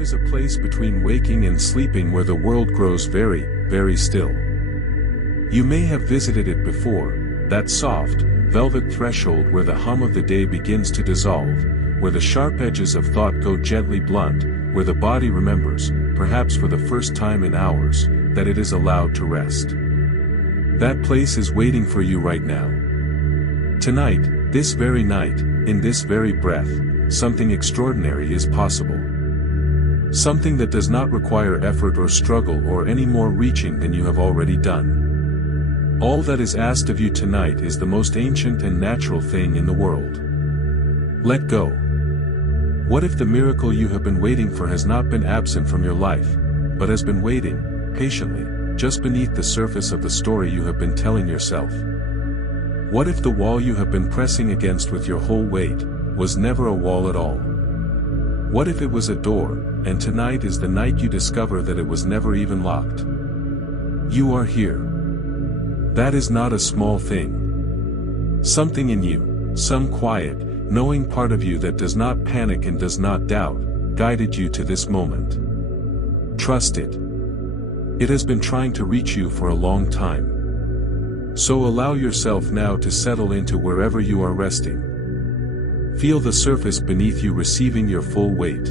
is a place between waking and sleeping where the world grows very, very still. You may have visited it before, that soft, velvet threshold where the hum of the day begins to dissolve, where the sharp edges of thought go gently blunt, where the body remembers, perhaps for the first time in hours, that it is allowed to rest. That place is waiting for you right now. Tonight, this very night, in this very breath, something extraordinary is possible. Something that does not require effort or struggle or any more reaching than you have already done. All that is asked of you tonight is the most ancient and natural thing in the world. Let go. What if the miracle you have been waiting for has not been absent from your life, but has been waiting, patiently, just beneath the surface of the story you have been telling yourself? What if the wall you have been pressing against with your whole weight was never a wall at all? What if it was a door, and tonight is the night you discover that it was never even locked? You are here. That is not a small thing. Something in you, some quiet, knowing part of you that does not panic and does not doubt, guided you to this moment. Trust it. It has been trying to reach you for a long time. So allow yourself now to settle into wherever you are resting. Feel the surface beneath you receiving your full weight.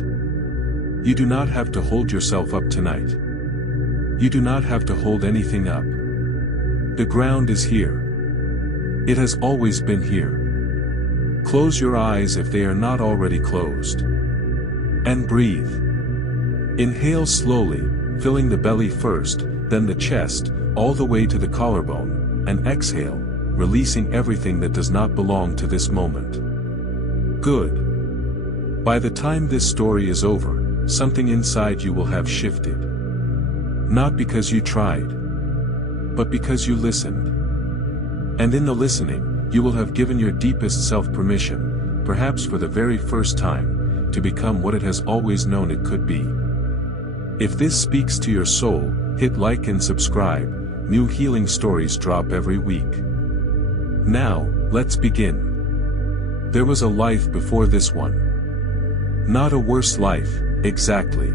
You do not have to hold yourself up tonight. You do not have to hold anything up. The ground is here. It has always been here. Close your eyes if they are not already closed. And breathe. Inhale slowly, filling the belly first, then the chest, all the way to the collarbone, and exhale, releasing everything that does not belong to this moment. Good. By the time this story is over, something inside you will have shifted. Not because you tried, but because you listened. And in the listening, you will have given your deepest self permission, perhaps for the very first time, to become what it has always known it could be. If this speaks to your soul, hit like and subscribe. New healing stories drop every week. Now, let's begin. There was a life before this one. Not a worse life, exactly.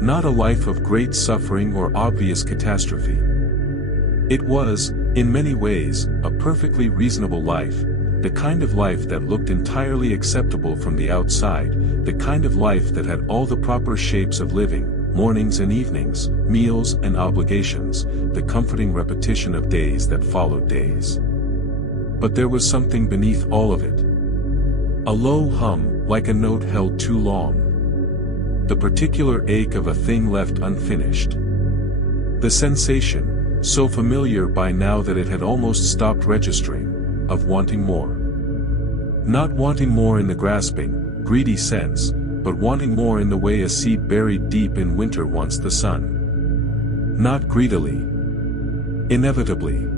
Not a life of great suffering or obvious catastrophe. It was, in many ways, a perfectly reasonable life, the kind of life that looked entirely acceptable from the outside, the kind of life that had all the proper shapes of living, mornings and evenings, meals and obligations, the comforting repetition of days that followed days. But there was something beneath all of it. A low hum, like a note held too long. The particular ache of a thing left unfinished. The sensation, so familiar by now that it had almost stopped registering, of wanting more. Not wanting more in the grasping, greedy sense, but wanting more in the way a seed buried deep in winter wants the sun. Not greedily. Inevitably.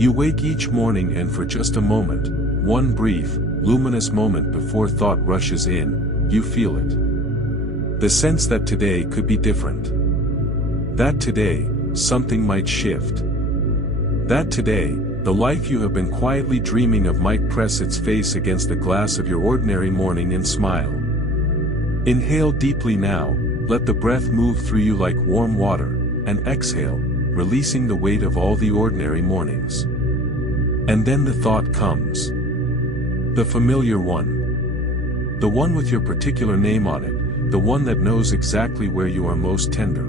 You wake each morning and for just a moment, one brief, luminous moment before thought rushes in, you feel it. The sense that today could be different. That today, something might shift. That today, the life you have been quietly dreaming of might press its face against the glass of your ordinary morning and smile. Inhale deeply now, let the breath move through you like warm water, and exhale, releasing the weight of all the ordinary mornings. And then the thought comes. The familiar one. The one with your particular name on it, the one that knows exactly where you are most tender.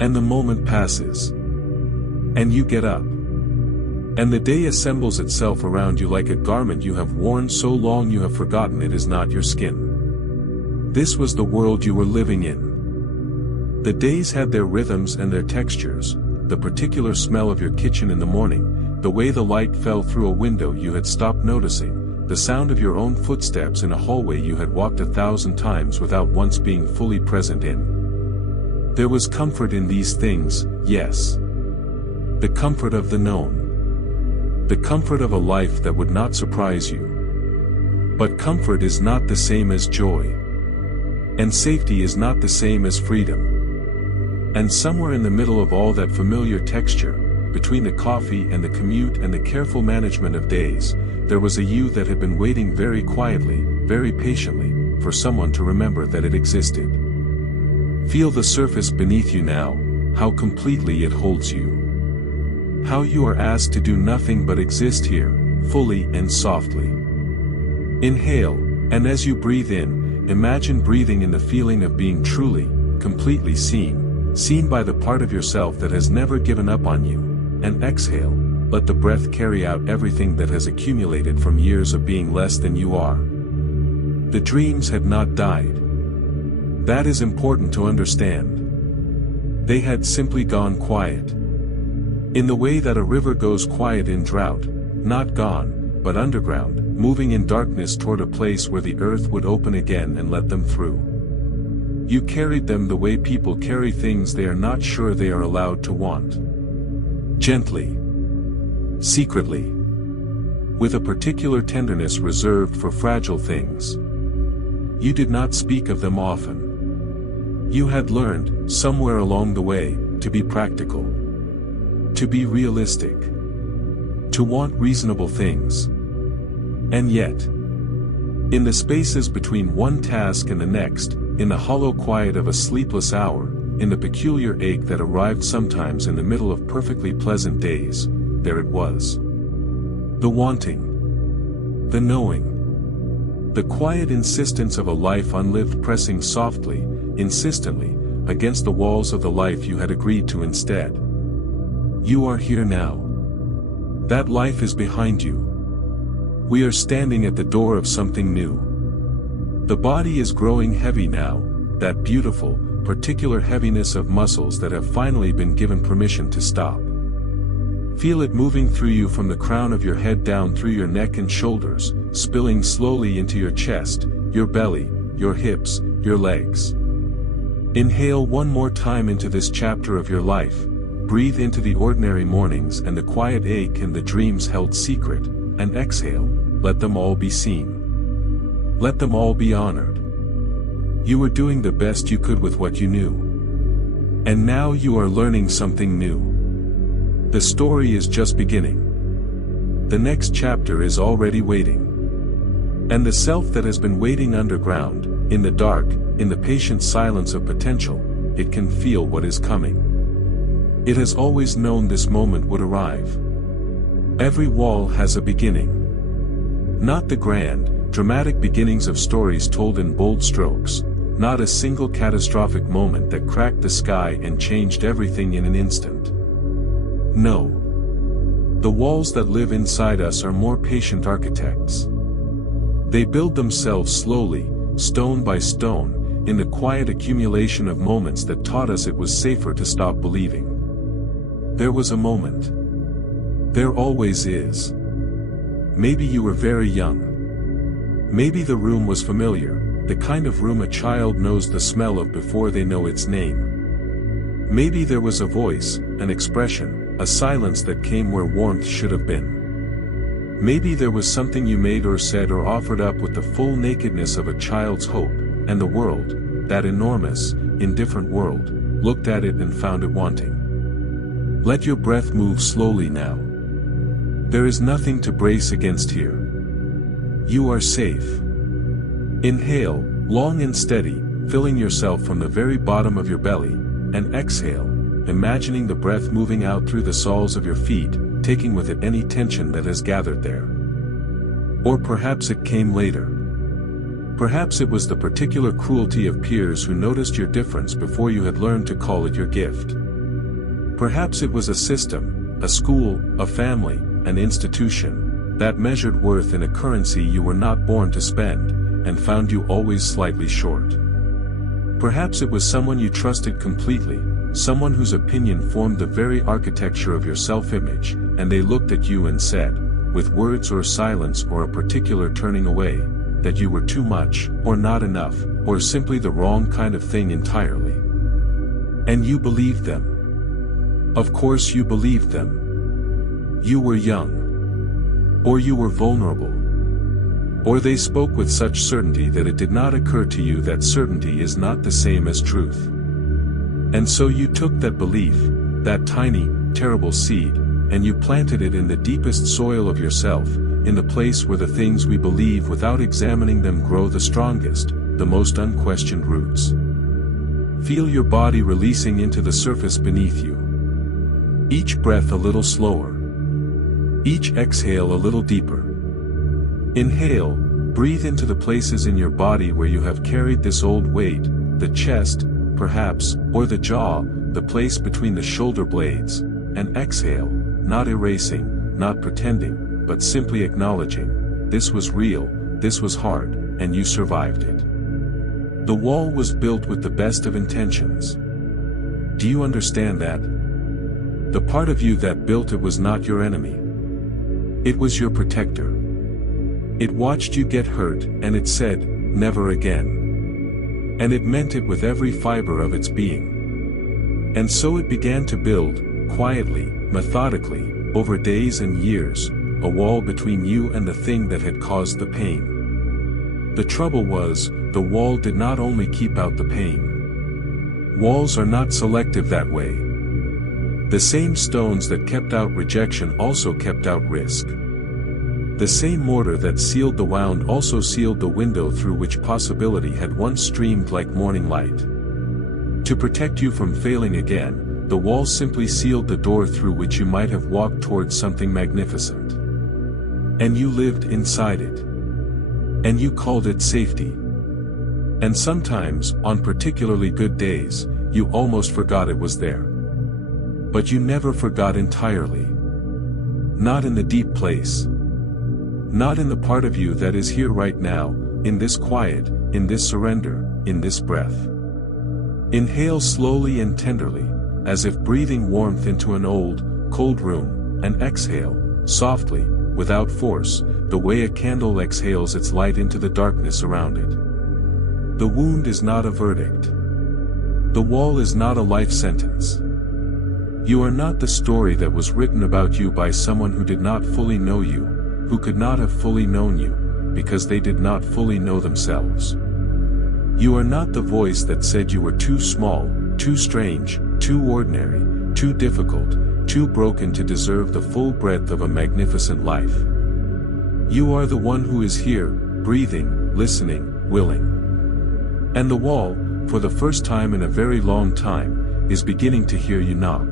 And the moment passes. And you get up. And the day assembles itself around you like a garment you have worn so long you have forgotten it is not your skin. This was the world you were living in. The days had their rhythms and their textures, the particular smell of your kitchen in the morning, the way the light fell through a window you had stopped noticing, the sound of your own footsteps in a hallway you had walked 1,000 times without once being fully present in. There was comfort in these things, yes. The comfort of the known. The comfort of a life that would not surprise you. But comfort is not the same as joy. And safety is not the same as freedom. And somewhere in the middle of all that familiar texture, between the coffee and the commute and the careful management of days, there was a you that had been waiting very quietly, very patiently, for someone to remember that it existed. Feel the surface beneath you now, how completely it holds you. How you are asked to do nothing but exist here, fully and softly. Inhale, and as you breathe in, imagine breathing in the feeling of being truly, completely seen by the part of yourself that has never given up on you. And exhale, let the breath carry out everything that has accumulated from years of being less than you are. The dreams had not died. That is important to understand. They had simply gone quiet. In the way that a river goes quiet in drought, not gone, but underground, moving in darkness toward a place where the earth would open again and let them through. You carried them the way people carry things they are not sure they are allowed to want. Gently. Secretly. With a particular tenderness reserved for fragile things. You did not speak of them often. You had learned, somewhere along the way, to be practical. To be realistic. To want reasonable things. And yet, in the spaces between one task and the next, in the hollow quiet of a sleepless hour, in the peculiar ache that arrived sometimes in the middle of perfectly pleasant days, there it was. The wanting. The knowing. The quiet insistence of a life unlived pressing softly, insistently, against the walls of the life you had agreed to instead. You are here now. That life is behind you. We are standing at the door of something new. The body is growing heavy now, that beautiful, particular heaviness of muscles that have finally been given permission to stop. Feel it moving through you from the crown of your head down through your neck and shoulders, spilling slowly into your chest, your belly, your hips, your legs. Inhale one more time into this chapter of your life, breathe into the ordinary mornings and the quiet ache and the dreams held secret, and exhale, let them all be seen. Let them all be honored. You were doing the best you could with what you knew. And now you are learning something new. The story is just beginning. The next chapter is already waiting. And the self that has been waiting underground, in the dark, in the patient silence of potential, it can feel what is coming. It has always known this moment would arrive. Every wall has a beginning. Not the grand, dramatic beginnings of stories told in bold strokes, not a single catastrophic moment that cracked the sky and changed everything in an instant. No. The walls that live inside us are more patient architects. They build themselves slowly, stone by stone, in the quiet accumulation of moments that taught us it was safer to stop believing. There was a moment. There always is. Maybe you were very young. Maybe the room was familiar, the kind of room a child knows the smell of before they know its name. Maybe there was a voice, an expression, a silence that came where warmth should have been. Maybe there was something you made or said or offered up with the full nakedness of a child's hope, and the world, that enormous, indifferent world, looked at it and found it wanting. Let your breath move slowly now. There is nothing to brace against here. You are safe. Inhale, long and steady, filling yourself from the very bottom of your belly, and exhale, imagining the breath moving out through the soles of your feet, taking with it any tension that has gathered there. Or perhaps it came later. Perhaps it was the particular cruelty of peers who noticed your difference before you had learned to call it your gift. Perhaps it was a system, a school, a family, an institution, that measured worth in a currency you were not born to spend, and found you always slightly short. Perhaps it was someone you trusted completely, someone whose opinion formed the very architecture of your self-image, and they looked at you and said, with words or silence or a particular turning away, that you were too much, or not enough, or simply the wrong kind of thing entirely. And you believed them. Of course you believed them. You were young. Or you were vulnerable. Or they spoke with such certainty that it did not occur to you that certainty is not the same as truth. And so you took that belief, that tiny, terrible seed, and you planted it in the deepest soil of yourself, in the place where the things we believe without examining them grow the strongest, the most unquestioned roots. Feel your body releasing into the surface beneath you. Each breath a little slower. Each exhale a little deeper. Inhale, breathe into the places in your body where you have carried this old weight, the chest, perhaps, or the jaw, the place between the shoulder blades, and exhale, not erasing, not pretending, but simply acknowledging, this was real, this was hard, and you survived it. The wall was built with the best of intentions. Do you understand that? The part of you that built it was not your enemy. It was your protector. It watched you get hurt, and it said, never again. And it meant it with every fiber of its being. And so it began to build, quietly, methodically, over days and years, a wall between you and the thing that had caused the pain. The trouble was, the wall did not only keep out the pain. Walls are not selective that way. The same stones that kept out rejection also kept out risk. The same mortar that sealed the wound also sealed the window through which possibility had once streamed like morning light. To protect you from failing again, the wall simply sealed the door through which you might have walked towards something magnificent. And you lived inside it. And you called it safety. And sometimes, on particularly good days, you almost forgot it was there. But you never forgot entirely. Not in the deep place. Not in the part of you that is here right now, in this quiet, in this surrender, in this breath. Inhale slowly and tenderly, as if breathing warmth into an old, cold room, and exhale, softly, without force, the way a candle exhales its light into the darkness around it. The wound is not a verdict. The wall is not a life sentence. You are not the story that was written about you by someone who did not fully know you, who could not have fully known you, because they did not fully know themselves. You are not the voice that said you were too small, too strange, too ordinary, too difficult, too broken to deserve the full breadth of a magnificent life. You are the one who is here, breathing, listening, willing. And the wall, for the first time in a very long time, is beginning to hear you knock.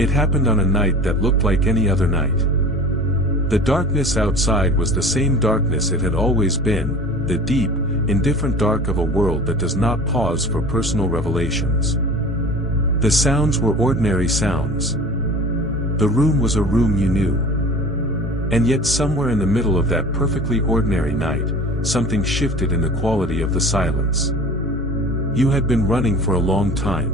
It happened on a night that looked like any other night. The darkness outside was the same darkness it had always been, the deep, indifferent dark of a world that does not pause for personal revelations. The sounds were ordinary sounds. The room was a room you knew. And yet somewhere in the middle of that perfectly ordinary night, something shifted in the quality of the silence. You had been running for a long time.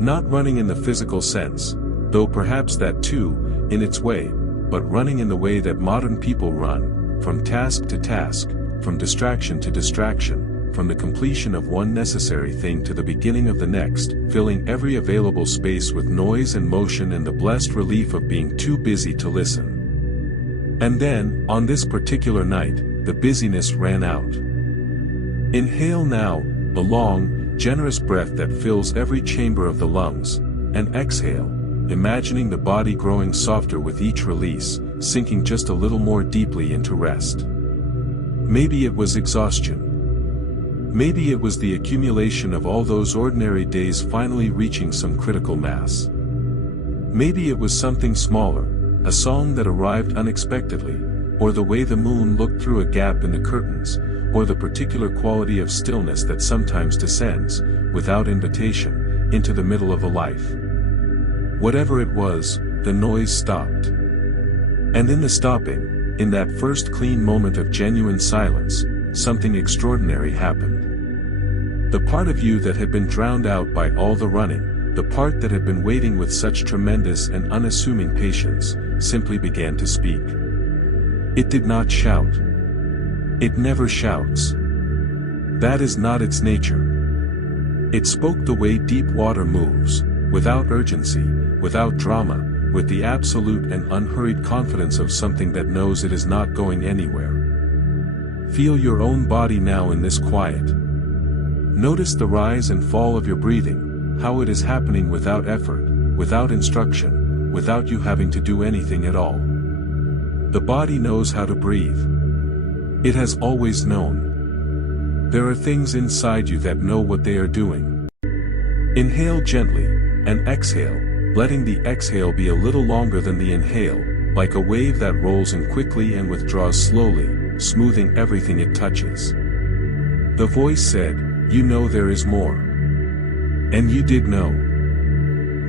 Not running in the physical sense, though perhaps that too, in its way, but running in the way that modern people run, from task to task, from distraction to distraction, from the completion of one necessary thing to the beginning of the next, filling every available space with noise and motion and the blessed relief of being too busy to listen. And then, on this particular night, the busyness ran out. Inhale now, the long, generous breath that fills every chamber of the lungs, and exhale, imagining the body growing softer with each release, sinking just a little more deeply into rest. Maybe it was exhaustion. Maybe it was the accumulation of all those ordinary days finally reaching some critical mass. Maybe it was something smaller, a song that arrived unexpectedly, or the way the moon looked through a gap in the curtains, or the particular quality of stillness that sometimes descends, without invitation, into the middle of a life. Whatever it was, the noise stopped. And in the stopping, in that first clean moment of genuine silence, something extraordinary happened. The part of you that had been drowned out by all the running, the part that had been waiting with such tremendous and unassuming patience, simply began to speak. It did not shout. It never shouts. That is not its nature. It spoke the way deep water moves, without urgency, without drama, with the absolute and unhurried confidence of something that knows it is not going anywhere. Feel your own body now in this quiet. Notice the rise and fall of your breathing, how it is happening without effort, without instruction, without you having to do anything at all. The body knows how to breathe. It has always known. There are things inside you that know what they are doing. Inhale gently, and exhale, letting the exhale be a little longer than the inhale, like a wave that rolls in quickly and withdraws slowly, smoothing everything it touches. The voice said, "You know there is more." And you did know.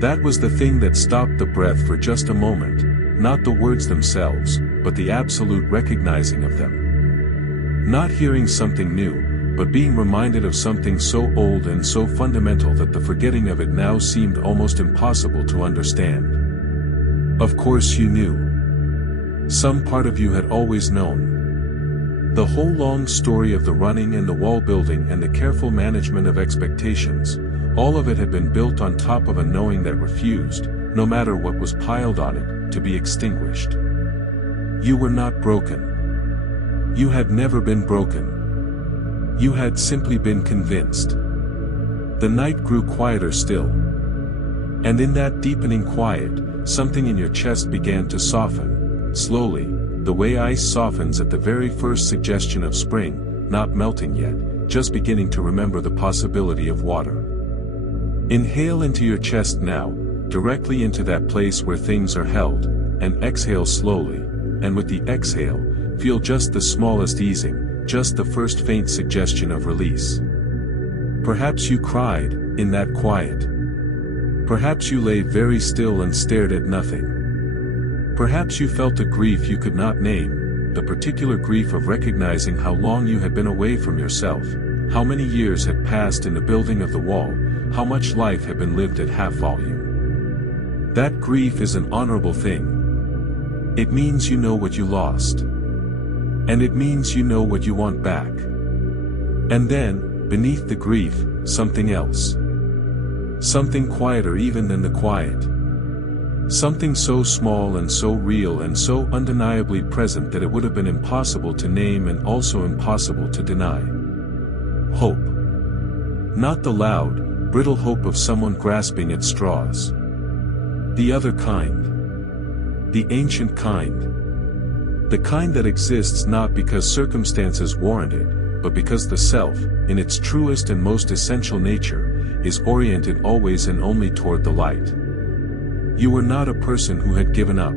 That was the thing that stopped the breath for just a moment, not the words themselves, but the absolute recognizing of them. Not hearing something new, but being reminded of something so old and so fundamental that the forgetting of it now seemed almost impossible to understand. Of course you knew. Some part of you had always known. The whole long story of the running and the wall building and the careful management of expectations, all of it had been built on top of a knowing that refused, no matter what was piled on it, to be extinguished. You were not broken. You had never been broken. You had simply been convinced. The night grew quieter still. And in that deepening quiet, something in your chest began to soften, slowly, the way ice softens at the very first suggestion of spring, not melting yet, just beginning to remember the possibility of water. Inhale into your chest now, directly into that place where things are held, and exhale slowly, and with the exhale, feel just the smallest easing, just the first faint suggestion of release. Perhaps you cried, in that quiet. Perhaps you lay very still and stared at nothing. Perhaps you felt a grief you could not name, the particular grief of recognizing how long you had been away from yourself, how many years had passed in the building of the wall, how much life had been lived at half volume. That grief is an honorable thing. It means you know what you lost. And it means you know what you want back. And then, beneath the grief, something else. Something quieter even than the quiet. Something so small and so real and so undeniably present that it would have been impossible to name and also impossible to deny. Hope. Not the loud, brittle hope of someone grasping at straws. The other kind. The ancient kind. The kind that exists not because circumstances warrant it, but because the self, in its truest and most essential nature, is oriented always and only toward the light. You were not a person who had given up.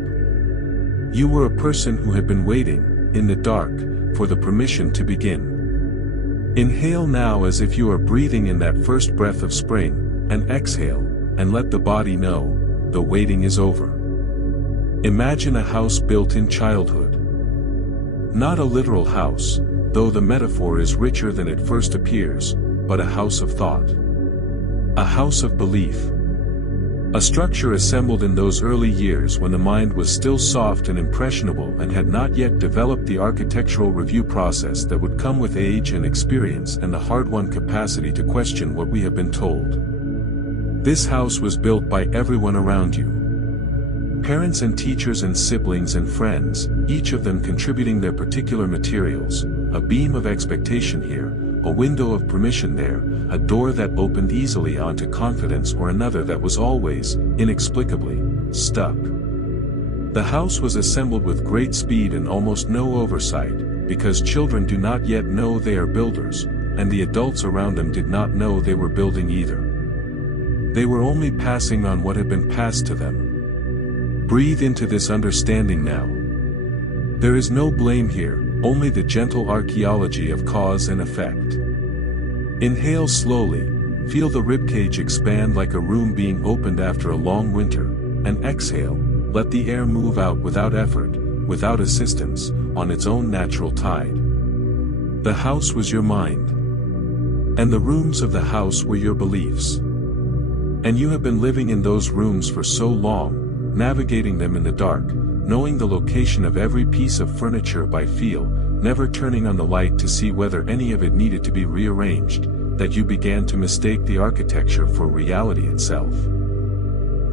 You were a person who had been waiting, in the dark, for the permission to begin. Inhale now as if you are breathing in that first breath of spring, and exhale, and let the body know, the waiting is over. Imagine a house built in childhood. Not a literal house, though the metaphor is richer than it first appears, but a house of thought. A house of belief. A structure assembled in those early years when the mind was still soft and impressionable and had not yet developed the architectural review process that would come with age and experience and the hard-won capacity to question what we have been told. This house was built by everyone around you. Parents and teachers and siblings and friends, each of them contributing their particular materials, a beam of expectation here, a window of permission there, a door that opened easily onto confidence or another that was always, inexplicably, stuck. The house was assembled with great speed and almost no oversight, because children do not yet know they are builders, and the adults around them did not know they were building either. They were only passing on what had been passed to them. Breathe into this understanding now. There is no blame here, only the gentle archaeology of cause and effect. Inhale slowly, feel the ribcage expand like a room being opened after a long winter, and exhale, let the air move out without effort, without assistance, on its own natural tide. The house was your mind. And the rooms of the house were your beliefs. And you have been living in those rooms for so long, navigating them in the dark, knowing the location of every piece of furniture by feel, never turning on the light to see whether any of it needed to be rearranged, that you began to mistake the architecture for reality itself.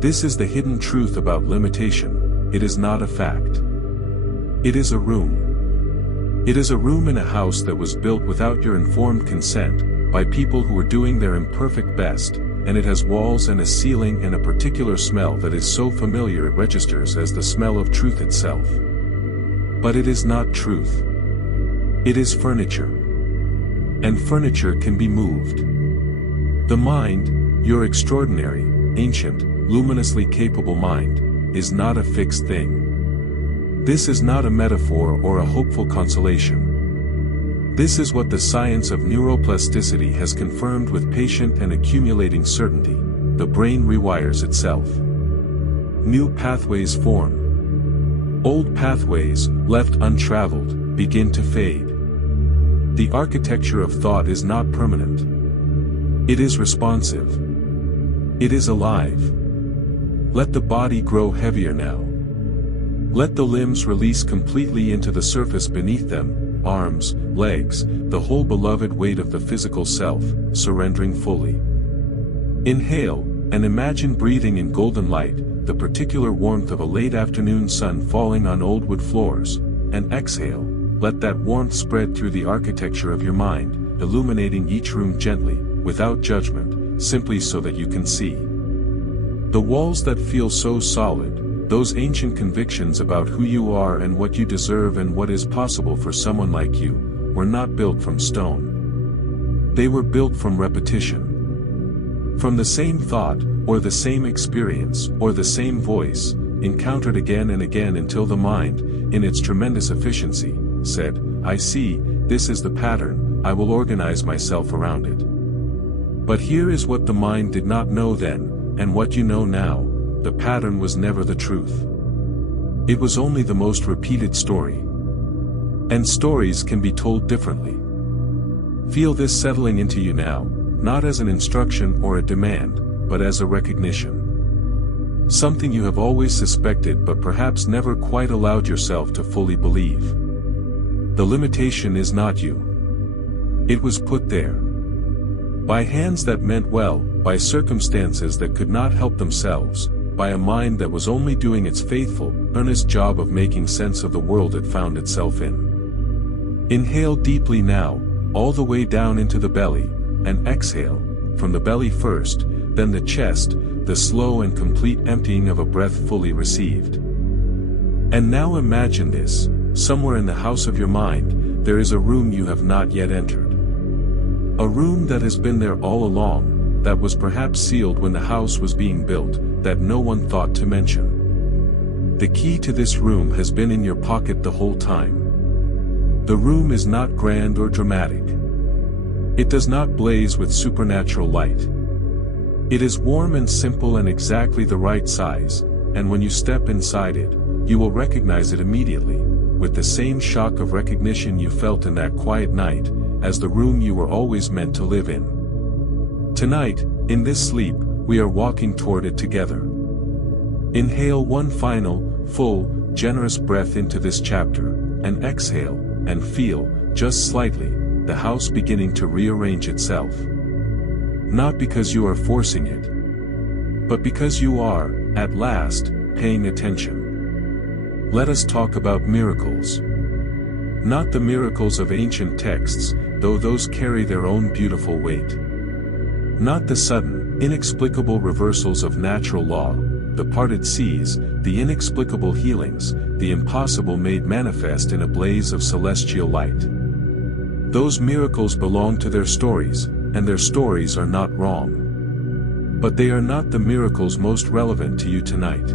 This is the hidden truth about limitation. It is not a fact. It is a room. It is a room in a house that was built without your informed consent, by people who were doing their imperfect best, and it has walls and a ceiling and a particular smell that is so familiar it registers as the smell of truth itself. But it is not truth. It is furniture. and furniture can be moved. The mind, your extraordinary, ancient, luminously capable mind, is not a fixed thing. This is not a metaphor or a hopeful consolation. This is what the science of neuroplasticity has confirmed with patient and accumulating certainty: the brain rewires itself. New pathways form. Old pathways, left untraveled, begin to fade. The architecture of thought is not permanent. It is responsive. It is alive. Let the body grow heavier now. Let the limbs release completely into the surface beneath them, arms, legs, the whole beloved weight of the physical self, surrendering fully. Inhale, and imagine breathing in golden light, the particular warmth of a late afternoon sun falling on old wood floors, and exhale, let that warmth spread through the architecture of your mind, illuminating each room gently, without judgment, simply so that you can see. The walls that feel so solid, those ancient convictions about who you are and what you deserve and what is possible for someone like you, were not built from stone. They were built from repetition. From the same thought, or the same experience, or the same voice, encountered again and again until the mind, in its tremendous efficiency, said, "I see, this is the pattern, I will organize myself around it." But here is what the mind did not know then, and what you know now: the pattern was never the truth. It was only the most repeated story. And stories can be told differently. Feel this settling into you now, not as an instruction or a demand, but as a recognition. Something you have always suspected but perhaps never quite allowed yourself to fully believe. The limitation is not you. It was put there. By hands that meant well, by circumstances that could not help themselves, by a mind that was only doing its faithful, earnest job of making sense of the world it found itself in. Inhale deeply now, all the way down into the belly, and exhale, from the belly first, then the chest, the slow and complete emptying of a breath fully received. And now imagine this: somewhere in the house of your mind, there is a room you have not yet entered. A room that has been there all along, that was perhaps sealed when the house was being built, that no one thought to mention. The key to this room has been in your pocket the whole time. The room is not grand or dramatic. It does not blaze with supernatural light. It is warm and simple and exactly the right size, and when you step inside it, you will recognize it immediately, with the same shock of recognition you felt in that quiet night, as the room you were always meant to live in. Tonight, in this sleep, we are walking toward it together. Inhale one final, full, generous breath into this chapter, and exhale, and feel, just slightly, the house beginning to rearrange itself. Not because you are forcing it, but because you are, at last, paying attention. Let us talk about miracles. Not the miracles of ancient texts, though those carry their own beautiful weight. Not the sudden, inexplicable reversals of natural law, the parted seas, the inexplicable healings, the impossible made manifest in a blaze of celestial light. Those miracles belong to their stories, and their stories are not wrong. But they are not the miracles most relevant to you tonight.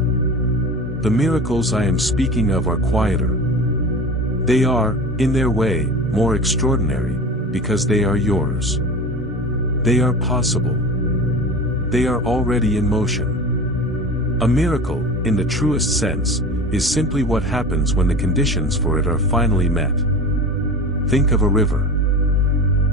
The miracles I am speaking of are quieter. They are, in their way, more extraordinary, because they are yours. They are possible. They are already in motion. A miracle, in the truest sense, is simply what happens when the conditions for it are finally met. Think of a river.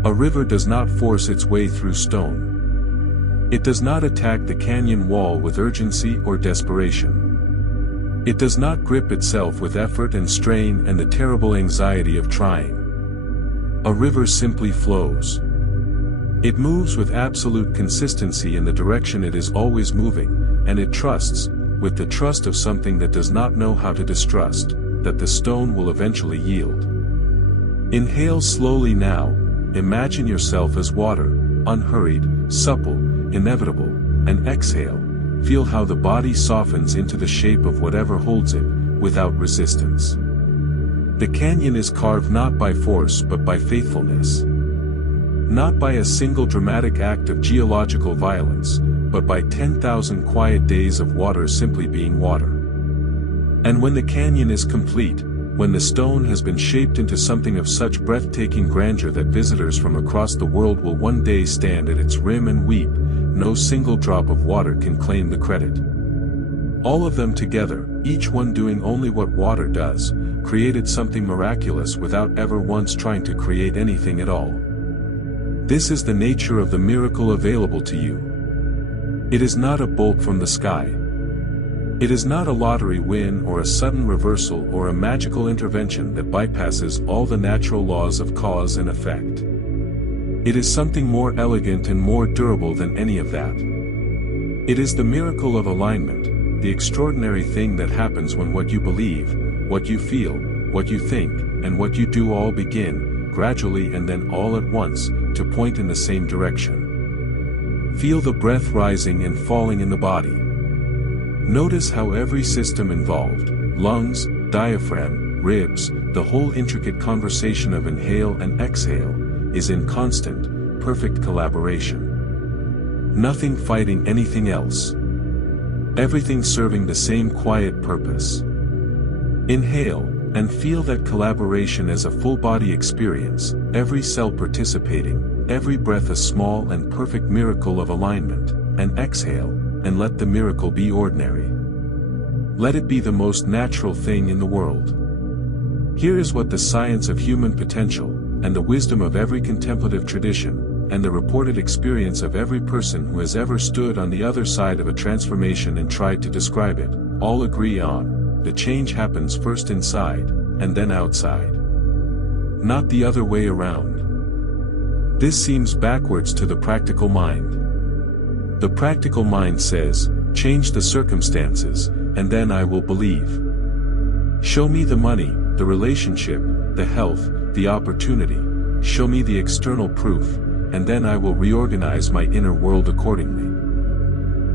A river does not force its way through stone. It does not attack the canyon wall with urgency or desperation. It does not grip itself with effort and strain and the terrible anxiety of trying. A river simply flows. It moves with absolute consistency in the direction it is always moving, and it trusts, with the trust of something that does not know how to distrust, that the stone will eventually yield. Inhale slowly now. Imagine yourself as water, unhurried, supple, inevitable, and exhale, feel how the body softens into the shape of whatever holds it, without resistance. The canyon is carved not by force but by faithfulness. Not by a single dramatic act of geological violence, but by 10,000 quiet days of water simply being water. And when the canyon is complete, when the stone has been shaped into something of such breathtaking grandeur that visitors from across the world will one day stand at its rim and weep, no single drop of water can claim the credit. All of them together, each one doing only what water does, created something miraculous without ever once trying to create anything at all. This is the nature of the miracle available to you. It is not a bolt from the sky. It is not a lottery win or a sudden reversal or a magical intervention that bypasses all the natural laws of cause and effect. It is something more elegant and more durable than any of that. It is the miracle of alignment, the extraordinary thing that happens when what you believe, what you feel, what you think, and what you do all begin, gradually and then all at once, to point in the same direction. Feel the breath rising and falling in the body. Notice how every system involved, lungs, diaphragm, ribs, the whole intricate conversation of inhale and exhale, is in constant, perfect collaboration. Nothing fighting anything else. Everything serving the same quiet purpose. Inhale, and feel that collaboration as a full-body experience, every cell participating, every breath a small and perfect miracle of alignment, and exhale, and let the miracle be ordinary. Let it be the most natural thing in the world. Here is what the science of human potential, and the wisdom of every contemplative tradition, and the reported experience of every person who has ever stood on the other side of a transformation and tried to describe it, all agree on: the change happens first inside, and then outside. Not the other way around. This seems backwards to the practical mind. The practical mind says, change the circumstances, and then I will believe. Show me the money, the relationship, the health, the opportunity, show me the external proof, and then I will reorganize my inner world accordingly.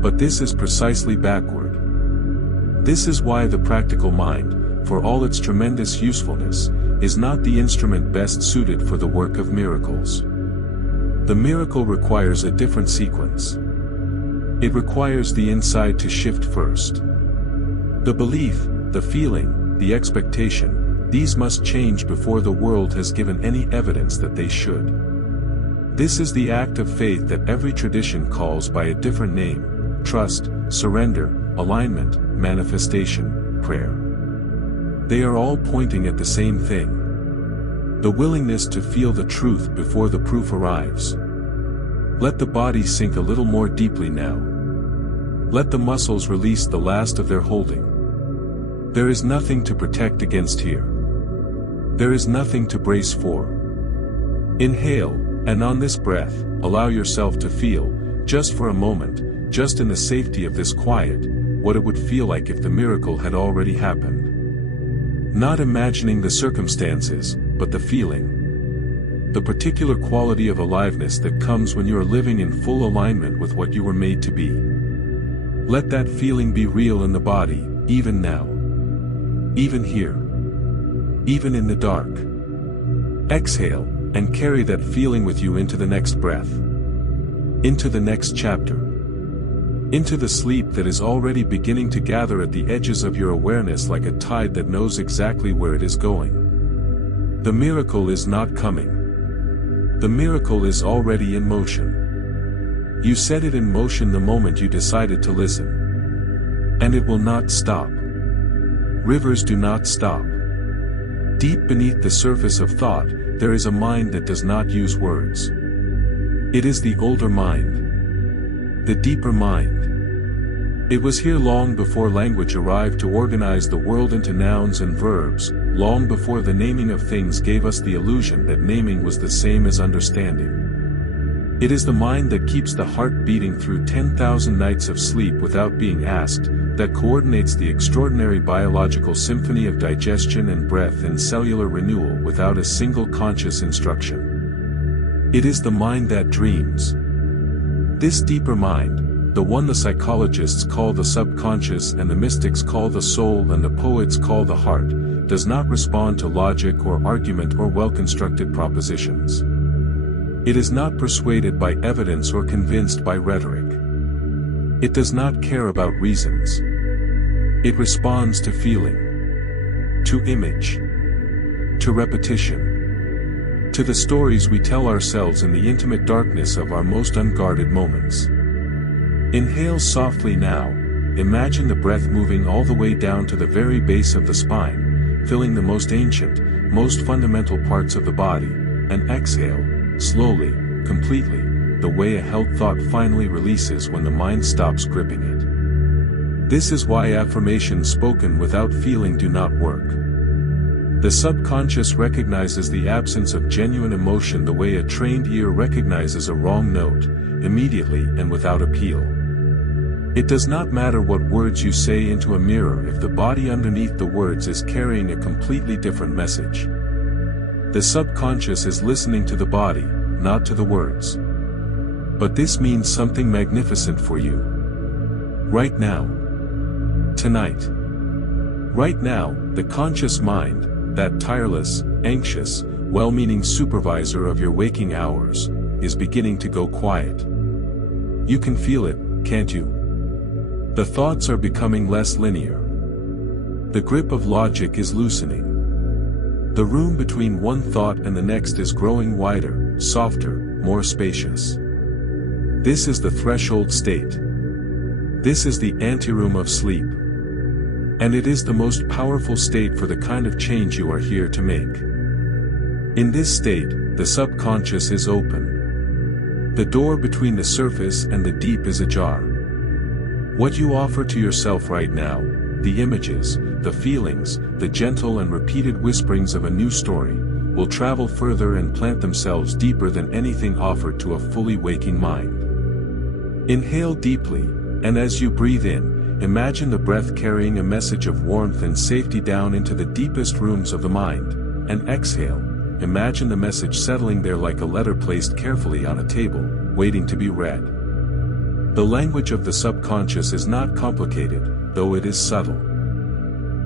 But this is precisely backward. This is why the practical mind, for all its tremendous usefulness, is not the instrument best suited for the work of miracles. The miracle requires a different sequence. It requires the inside to shift first. The belief, the feeling, the expectation, these must change before the world has given any evidence that they should. This is the act of faith that every tradition calls by a different name: trust, surrender, alignment, manifestation, prayer. They are all pointing at the same thing. The willingness to feel the truth before the proof arrives. Let the body sink a little more deeply now. Let the muscles release the last of their holding. There is nothing to protect against here. There is nothing to brace for. Inhale, and on this breath, allow yourself to feel, just for a moment, just in the safety of this quiet, what it would feel like if the miracle had already happened. Not imagining the circumstances, but the feeling. The particular quality of aliveness that comes when you are living in full alignment with what you were made to be. Let that feeling be real in the body, even now. Even here. Even in the dark. Exhale, and carry that feeling with you into the next breath. Into the next chapter. Into the sleep that is already beginning to gather at the edges of your awareness like a tide that knows exactly where it is going. The miracle is not coming. The miracle is already in motion. You set it in motion the moment you decided to listen. And it will not stop. Rivers do not stop. Deep beneath the surface of thought, there is a mind that does not use words. It is the older mind. The deeper mind. It was here long before language arrived to organize the world into nouns and verbs, long before the naming of things gave us the illusion that naming was the same as understanding. It is the mind that keeps the heart beating through 10,000 nights of sleep without being asked, that coordinates the extraordinary biological symphony of digestion and breath and cellular renewal without a single conscious instruction. It is the mind that dreams. This deeper mind, the one the psychologists call the subconscious and the mystics call the soul and the poets call the heart, does not respond to logic or argument or well-constructed propositions. It is not persuaded by evidence or convinced by rhetoric. It does not care about reasons. It responds to feeling, to image, to repetition, to the stories we tell ourselves in the intimate darkness of our most unguarded moments. Inhale softly now. Imagine the breath moving all the way down to the very base of the spine, filling the most ancient, most fundamental parts of the body, and exhale, slowly, completely, the way a held thought finally releases when the mind stops gripping it. This is why affirmations spoken without feeling do not work. The subconscious recognizes the absence of genuine emotion the way a trained ear recognizes a wrong note, immediately and without appeal. It does not matter what words you say into a mirror if the body underneath the words is carrying a completely different message. The subconscious is listening to the body, not to the words. But this means something magnificent for you. Right now. Tonight. Right now, the conscious mind, that tireless, anxious, well-meaning supervisor of your waking hours, is beginning to go quiet. You can feel it, can't you? The thoughts are becoming less linear. The grip of logic is loosening. The room between one thought and the next is growing wider, softer, more spacious. This is the threshold state. This is the anteroom of sleep. And it is the most powerful state for the kind of change you are here to make. In this state, the subconscious is open. The door between the surface and the deep is ajar. What you offer to yourself right now, the images, the feelings, the gentle and repeated whisperings of a new story, will travel further and plant themselves deeper than anything offered to a fully waking mind. Inhale deeply, and as you breathe in, imagine the breath carrying a message of warmth and safety down into the deepest rooms of the mind, and exhale, imagine the message settling there like a letter placed carefully on a table, waiting to be read. The language of the subconscious is not complicated, though it is subtle.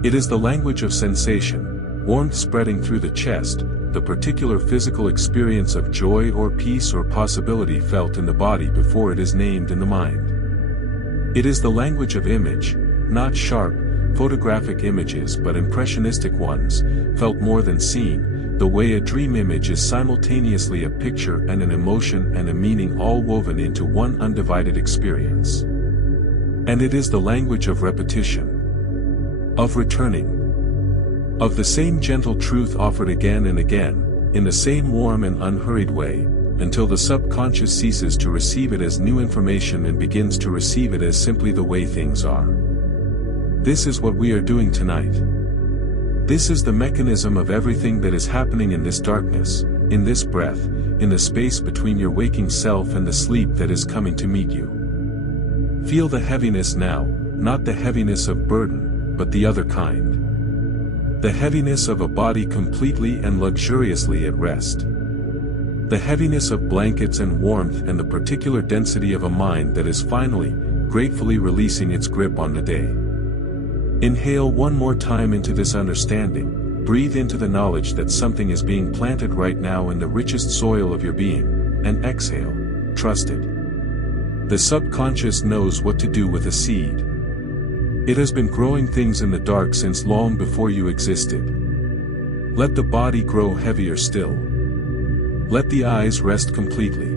It is the language of sensation, warmth spreading through the chest, the particular physical experience of joy or peace or possibility felt in the body before it is named in the mind. It is the language of image, not sharp, photographic images but impressionistic ones, felt more than seen, the way a dream image is simultaneously a picture and an emotion and a meaning all woven into one undivided experience. And it is the language of repetition, of returning, of the same gentle truth offered again and again, in the same warm and unhurried way, until the subconscious ceases to receive it as new information and begins to receive it as simply the way things are. This is what we are doing tonight. This is the mechanism of everything that is happening in this darkness, in this breath, in the space between your waking self and the sleep that is coming to meet you. Feel the heaviness now, not the heaviness of burden, but the other kind. The heaviness of a body completely and luxuriously at rest. The heaviness of blankets and warmth and the particular density of a mind that is finally, gratefully releasing its grip on the day. Inhale one more time into this understanding, breathe into the knowledge that something is being planted right now in the richest soil of your being, and exhale, trust it. The subconscious knows what to do with a seed. It has been growing things in the dark since long before you existed. Let the body grow heavier still. Let the eyes rest completely.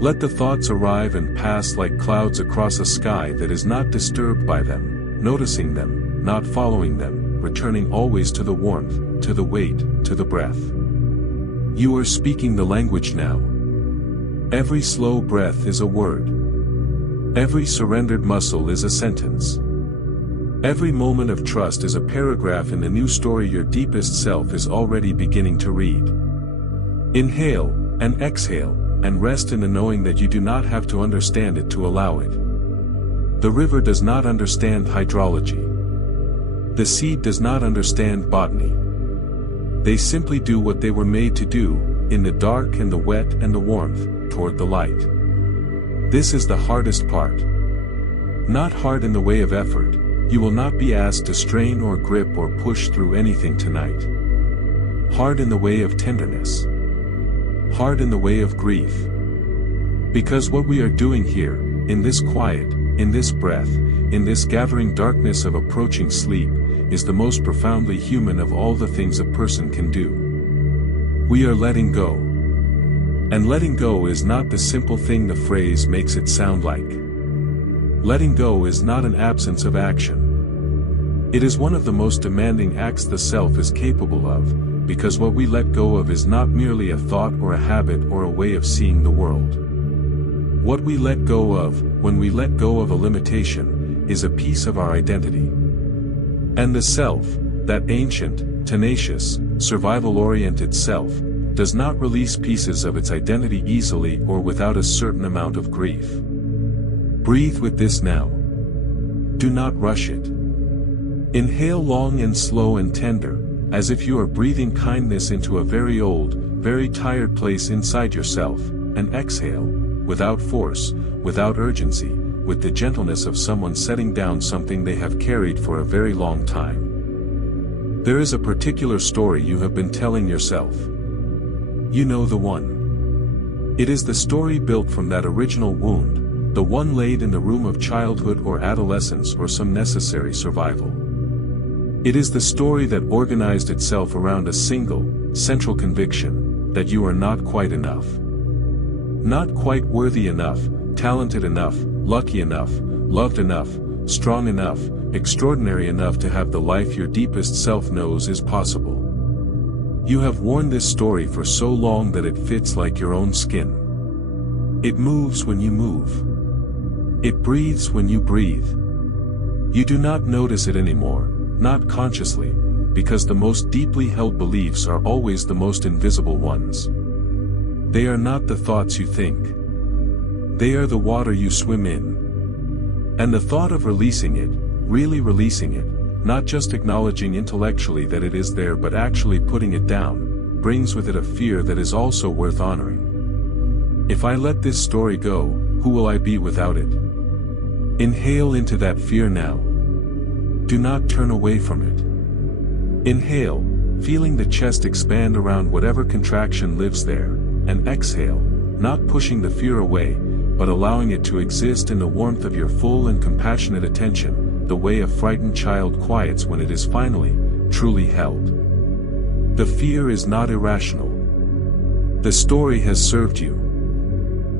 Let the thoughts arrive and pass like clouds across a sky that is not disturbed by them. Noticing them, not following them, returning always to the warmth, to the weight, to the breath. You are speaking the language now. Every slow breath is a word. Every surrendered muscle is a sentence. Every moment of trust is a paragraph in the new story your deepest self is already beginning to read. Inhale, and exhale, and rest in the knowing that you do not have to understand it to allow it. The river does not understand hydrology. The seed does not understand botany. They simply do what they were made to do, in the dark and the wet and the warmth, toward the light. This is the hardest part. Not hard in the way of effort, you will not be asked to strain or grip or push through anything tonight. Hard in the way of tenderness. hard in the way of grief. Because what we are doing here, in this quiet, in this breath, in this gathering darkness of approaching sleep, is the most profoundly human of all the things a person can do. We are letting go. And letting go is not the simple thing the phrase makes it sound like. Letting go is not an absence of action. It is one of the most demanding acts the self is capable of, because what we let go of is not merely a thought or a habit or a way of seeing the world. What we let go of, when we let go of a limitation, is a piece of our identity. And the self, that ancient, tenacious, survival-oriented self, does not release pieces of its identity easily or without a certain amount of grief. Breathe with this now. Do not rush it. Inhale long and slow and tender, as if you are breathing kindness into a very old, very tired place inside yourself, and exhale, without force, without urgency, with the gentleness of someone setting down something they have carried for a very long time. There is a particular story you have been telling yourself. You know the one. It is the story built from that original wound, the one laid in the room of childhood or adolescence or some necessary survival. It is the story that organized itself around a single, central conviction, that you are not quite enough. Not quite worthy enough, talented enough, lucky enough, loved enough, strong enough, extraordinary enough to have the life your deepest self knows is possible. You have worn this story for so long that it fits like your own skin. It moves when you move. It breathes when you breathe. You do not notice it anymore, not consciously, because the most deeply held beliefs are always the most invisible ones. They are not the thoughts you think. They are the water you swim in. And the thought of releasing it, really releasing it, not just acknowledging intellectually that it is there but actually putting it down, brings with it a fear that is also worth honoring. If I let this story go, who will I be without it? Inhale into that fear now. Do not turn away from it. Inhale, feeling the chest expand around whatever contraction lives there, and exhale, not pushing the fear away, but allowing it to exist in the warmth of your full and compassionate attention, the way a frightened child quiets when it is finally, truly held. The fear is not irrational. The story has served you.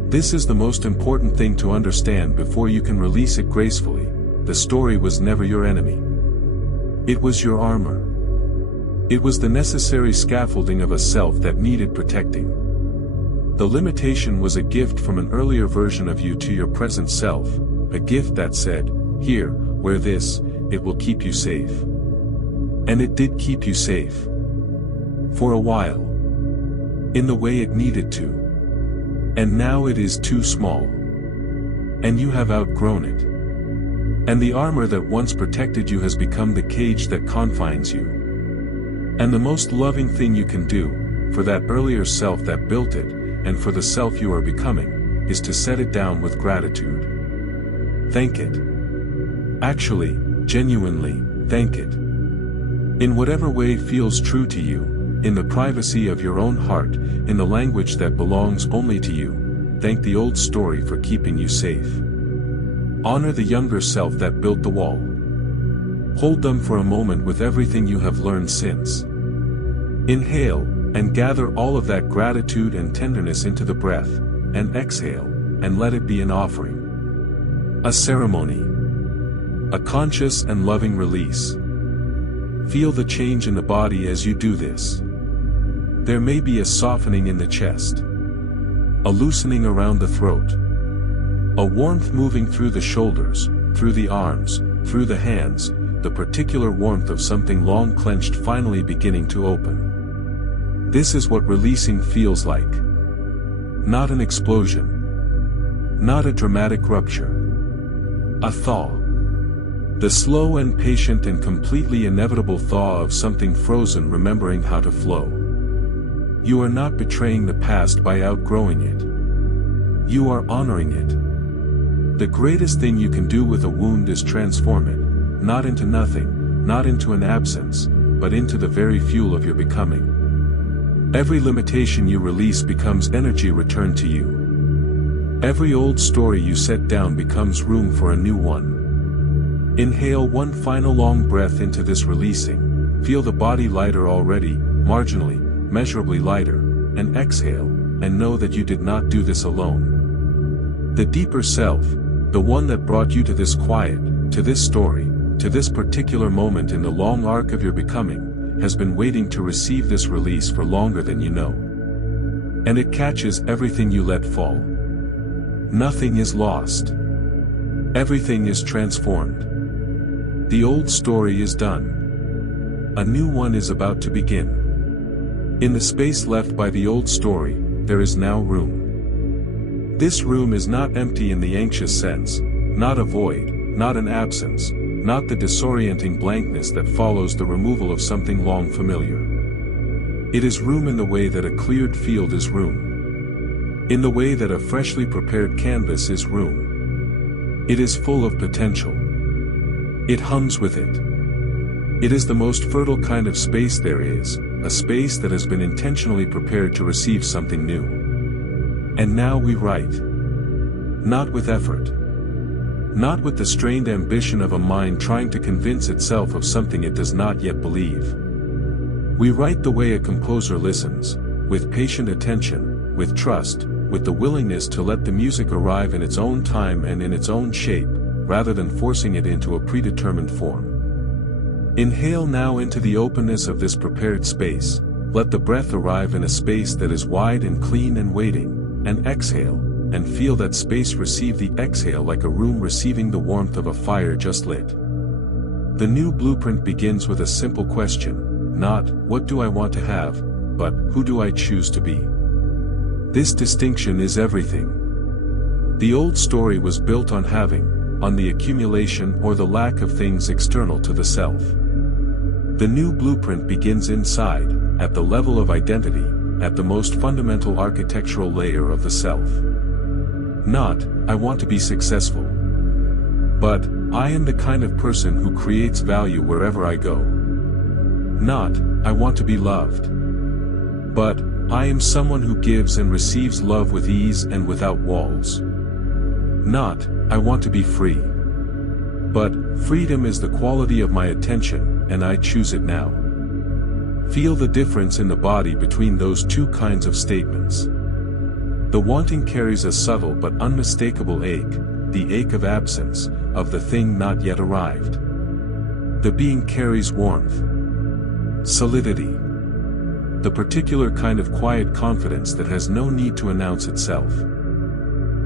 This is the most important thing to understand before you can release it gracefully. The story was never your enemy. It was your armor. It was the necessary scaffolding of a self that needed protecting. The limitation was a gift from an earlier version of you to your present self, a gift that said, "Here, wear this, it will keep you safe." And it did keep you safe. For a while. In the way it needed to. And now it is too small. And you have outgrown it. And the armor that once protected you has become the cage that confines you. And the most loving thing you can do, for that earlier self that built it, and for the self you are becoming, is to set it down with gratitude. Thank it. Actually, genuinely, thank it. In whatever way feels true to you, in the privacy of your own heart, in the language that belongs only to you, thank the old story for keeping you safe. Honor the younger self that built the wall. Hold them for a moment with everything you have learned since. Inhale, and gather all of that gratitude and tenderness into the breath, and exhale, and let it be an offering. A ceremony. A conscious and loving release. Feel the change in the body as you do this. There may be a softening in the chest. A loosening around the throat. A warmth moving through the shoulders, through the arms, through the hands, the particular warmth of something long clenched finally beginning to open. This is what releasing feels like. Not an explosion. Not a dramatic rupture. A thaw. The slow and patient and completely inevitable thaw of something frozen remembering how to flow. You are not betraying the past by outgrowing it. You are honoring it. The greatest thing you can do with a wound is transform it, not into nothing, not into an absence, but into the very fuel of your becoming. Every limitation you release becomes energy returned to you. Every old story you set down becomes room for a new one. Inhale one final long breath into this releasing, feel the body lighter already, marginally, measurably lighter, and exhale, and know that you did not do this alone. The deeper self, the one that brought you to this quiet, to this story, to this particular moment in the long arc of your becoming, has been waiting to receive this release for longer than you know. And it catches everything you let fall. Nothing is lost. Everything is transformed. The old story is done. A new one is about to begin. In the space left by the old story, there is now room. This room is not empty in the anxious sense, not a void, not an absence, not the disorienting blankness that follows the removal of something long familiar. It is room in the way that a cleared field is room. In the way that a freshly prepared canvas is room. It is full of potential. It hums with it. It is the most fertile kind of space there is, a space that has been intentionally prepared to receive something new. And now we write. Not with effort. Not with the strained ambition of a mind trying to convince itself of something it does not yet believe. We write the way a composer listens, with patient attention, with trust, with the willingness to let the music arrive in its own time and in its own shape, rather than forcing it into a predetermined form. Inhale now into the openness of this prepared space, let the breath arrive in a space that is wide and clean and waiting, and exhale, and feel that space receive the exhale like a room receiving the warmth of a fire just lit. The new blueprint begins with a simple question, not, what do I want to have, but, who do I choose to be? This distinction is everything. The old story was built on having, on the accumulation or the lack of things external to the self. The new blueprint begins inside, at the level of identity, at the most fundamental architectural layer of the self. Not, I want to be successful. But, I am the kind of person who creates value wherever I go. Not, I want to be loved. But, I am someone who gives and receives love with ease and without walls. Not, I want to be free. But, freedom is the quality of my attention, and I choose it now. Feel the difference in the body between those two kinds of statements. The wanting carries a subtle but unmistakable ache, the ache of absence, of the thing not yet arrived. The being carries warmth, solidity, the particular kind of quiet confidence that has no need to announce itself.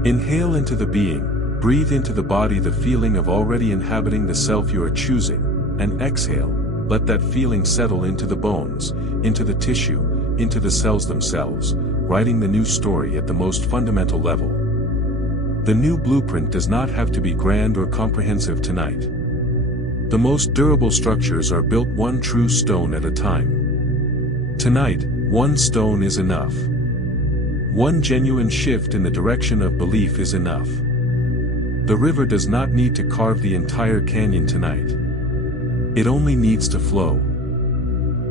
Inhale into the being, breathe into the body the feeling of already inhabiting the self you are choosing, and exhale, let that feeling settle into the bones, into the tissue, into the cells themselves, writing the new story at the most fundamental level. The new blueprint does not have to be grand or comprehensive tonight. The most durable structures are built one true stone at a time. Tonight, one stone is enough. One genuine shift in the direction of belief is enough. The river does not need to carve the entire canyon tonight. It only needs to flow.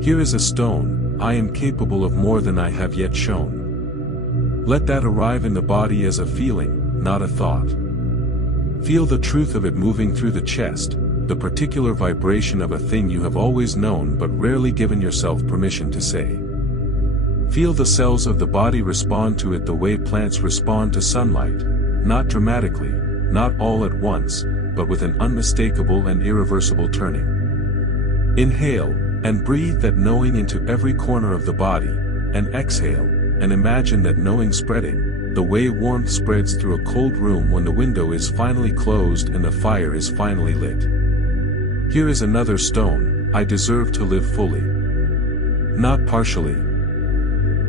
Here is a stone, I am capable of more than I have yet shown. Let that arrive in the body as a feeling, not a thought. Feel the truth of it moving through the chest, the particular vibration of a thing you have always known but rarely given yourself permission to say. Feel the cells of the body respond to it the way plants respond to sunlight, not dramatically, not all at once, but with an unmistakable and irreversible turning. Inhale, and breathe that knowing into every corner of the body, and exhale, and imagine that knowing spreading, the way warmth spreads through a cold room when the window is finally closed and the fire is finally lit. Here is another stone, I deserve to live fully. Not partially.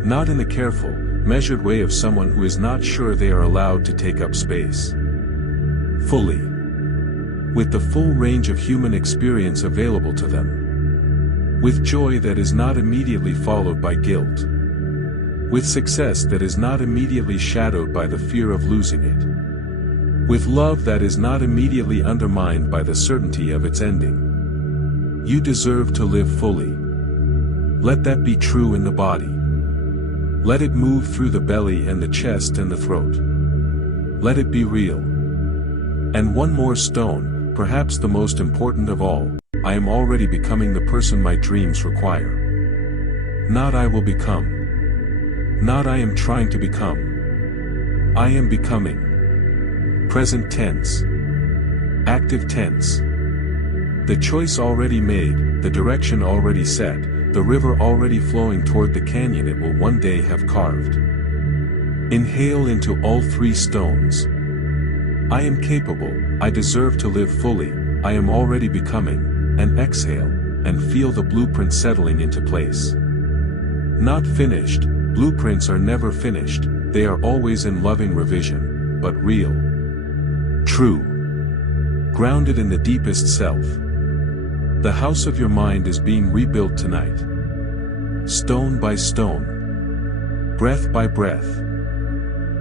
Not in the careful, measured way of someone who is not sure they are allowed to take up space. Fully. With the full range of human experience available to them. With joy that is not immediately followed by guilt. With success that is not immediately shadowed by the fear of losing it. With love that is not immediately undermined by the certainty of its ending. You deserve to live fully. Let that be true in the body. Let it move through the belly and the chest and the throat. Let it be real. And one more stone, perhaps the most important of all, I am already becoming the person my dreams require. Not I will become. Not I am trying to become. I am becoming. Present tense. Active tense. The choice already made, the direction already set, the river already flowing toward the canyon it will one day have carved. Inhale into all three stones. I am capable, I deserve to live fully, I am already becoming, and exhale, and feel the blueprint settling into place. Not finished, blueprints are never finished, they are always in loving revision, but real. True. Grounded in the deepest self. The house of your mind is being rebuilt tonight. Stone by stone. Breath by breath.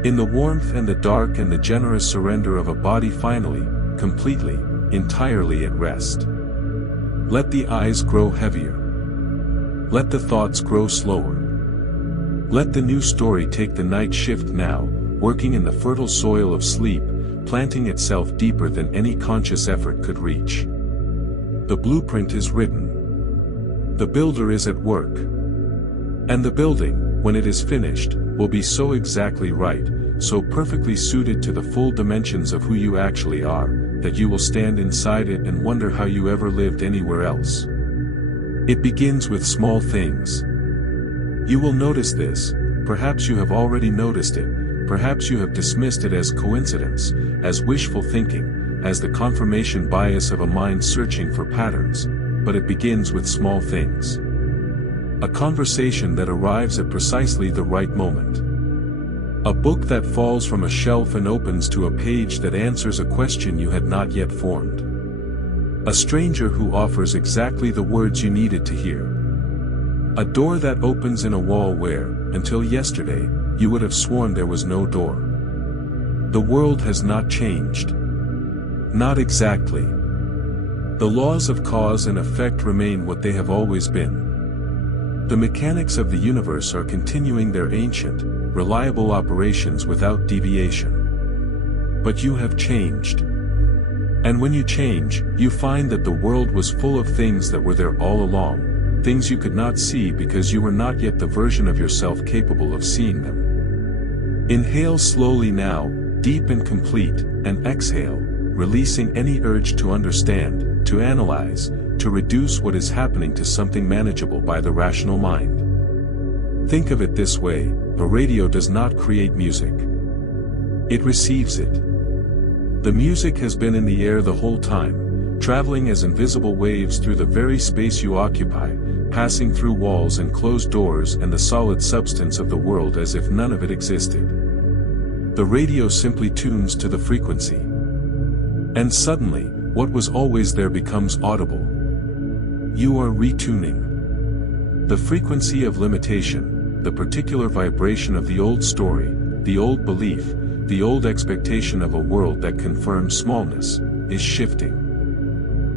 In the warmth and the dark and the generous surrender of a body finally, completely, entirely at rest. Let the eyes grow heavier. Let the thoughts grow slower. Let the new story take the night shift now, working in the fertile soil of sleep, planting itself deeper than any conscious effort could reach. The blueprint is written. The builder is at work. And the building, when it is finished, will be so exactly right, so perfectly suited to the full dimensions of who you actually are, that you will stand inside it and wonder how you ever lived anywhere else. It begins with small things. You will notice this, perhaps you have already noticed it, perhaps you have dismissed it as coincidence, as wishful thinking, as the confirmation bias of a mind searching for patterns, but it begins with small things. A conversation that arrives at precisely the right moment. A book that falls from a shelf and opens to a page that answers a question you had not yet formed. A stranger who offers exactly the words you needed to hear. A door that opens in a wall where, until yesterday, you would have sworn there was no door. The world has not changed. Not exactly. The laws of cause and effect remain what they have always been. The mechanics of the universe are continuing their ancient, reliable operations without deviation. But you have changed. And when you change, you find that the world was full of things that were there all along, things you could not see because you were not yet the version of yourself capable of seeing them. Inhale slowly now, deep and complete, and exhale, releasing any urge to understand, to analyze, to reduce what is happening to something manageable by the rational mind. Think of it this way, a radio does not create music. It receives it. The music has been in the air the whole time, traveling as invisible waves through the very space you occupy, passing through walls and closed doors and the solid substance of the world as if none of it existed. The radio simply tunes to the frequency. And suddenly, what was always there becomes audible. You are retuning. The frequency of limitation, the particular vibration of the old story, the old belief, the old expectation of a world that confirms smallness, is shifting.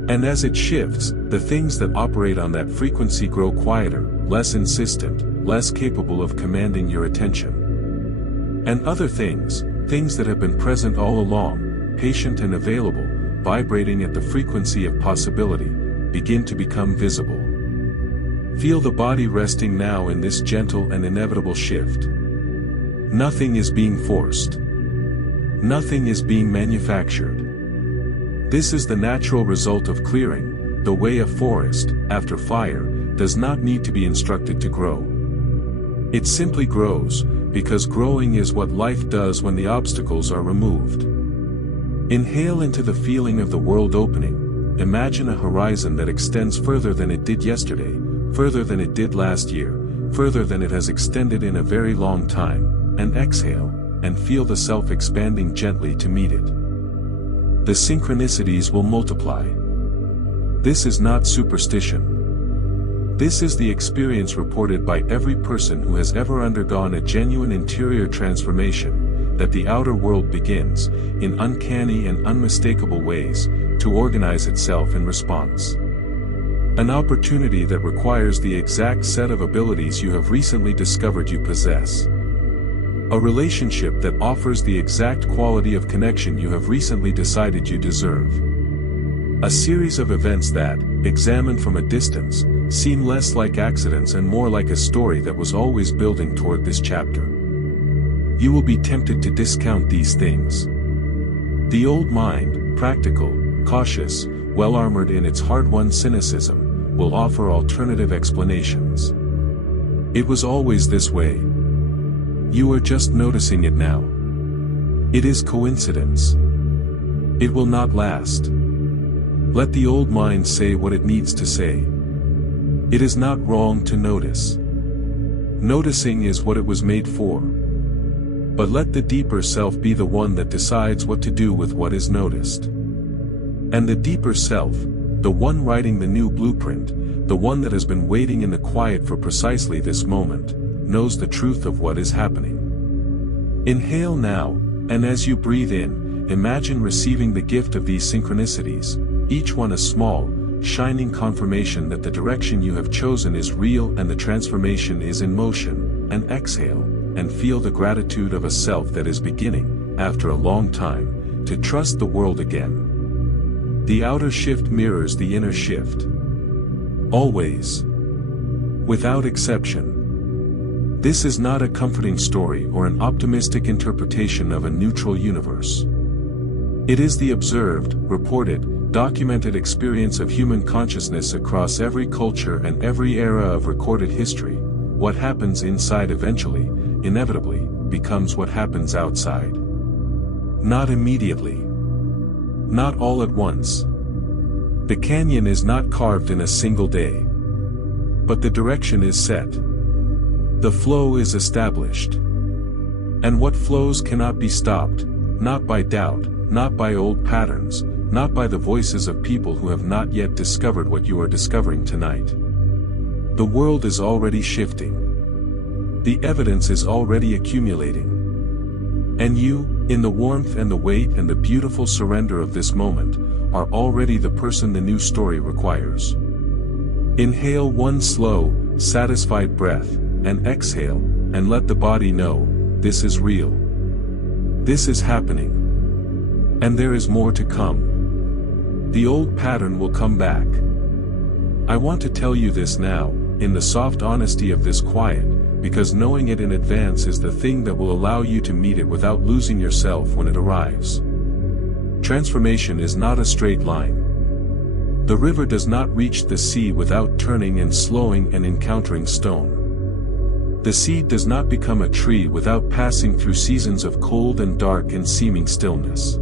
And as it shifts, the things that operate on that frequency grow quieter, less insistent, less capable of commanding your attention. And other things, things that have been present all along, patient and available, vibrating at the frequency of possibility, begin to become visible. Feel the body resting now in this gentle and inevitable shift. Nothing is being forced. Nothing is being manufactured. This is the natural result of clearing, the way a forest, after fire, does not need to be instructed to grow. It simply grows, because growing is what life does when the obstacles are removed. Inhale into the feeling of the world opening. Imagine a horizon that extends further than it did yesterday, further than it did last year, further than it has extended in a very long time, and exhale, and feel the self expanding gently to meet it. The synchronicities will multiply. This is not superstition. This is the experience reported by every person who has ever undergone a genuine interior transformation, that the outer world begins, in uncanny and unmistakable ways, to organize itself in response. An opportunity that requires the exact set of abilities you have recently discovered you possess. A relationship that offers the exact quality of connection you have recently decided you deserve. A series of events that, examined from a distance, seem less like accidents and more like a story that was always building toward this chapter. You will be tempted to discount these things. The old mind, practical, cautious, well-armored in its hard-won cynicism, will offer alternative explanations. It was always this way. You are just noticing it now. It is coincidence. It will not last. Let the old mind say what it needs to say. It is not wrong to notice. Noticing is what it was made for. But let the deeper self be the one that decides what to do with what is noticed. And the deeper self, the one writing the new blueprint, the one that has been waiting in the quiet for precisely this moment, knows the truth of what is happening. Inhale now, and as you breathe in, imagine receiving the gift of these synchronicities, each one a small, shining confirmation that the direction you have chosen is real and the transformation is in motion. And exhale, and feel the gratitude of a self that is beginning, after a long time, to trust the world again. The outer shift mirrors the inner shift. Always. Without exception. This is not a comforting story or an optimistic interpretation of a neutral universe. It is the observed, reported, documented experience of human consciousness across every culture and every era of recorded history. What happens inside eventually, inevitably, becomes what happens outside. Not immediately. Not all at once. The canyon is not carved in a single day. But the direction is set. The flow is established. And what flows cannot be stopped, not by doubt, not by old patterns, not by the voices of people who have not yet discovered what you are discovering tonight. The world is already shifting. The evidence is already accumulating. And you, in the warmth and the weight and the beautiful surrender of this moment, are already the person the new story requires. Inhale one slow, satisfied breath, and exhale, and let the body know, this is real. This is happening. And there is more to come. The old pattern will come back. I want to tell you this now, in the soft honesty of this quiet, because knowing it in advance is the thing that will allow you to meet it without losing yourself when it arrives. Transformation is not a straight line. The river does not reach the sea without turning and slowing and encountering stone. The seed does not become a tree without passing through seasons of cold and dark and seeming stillness.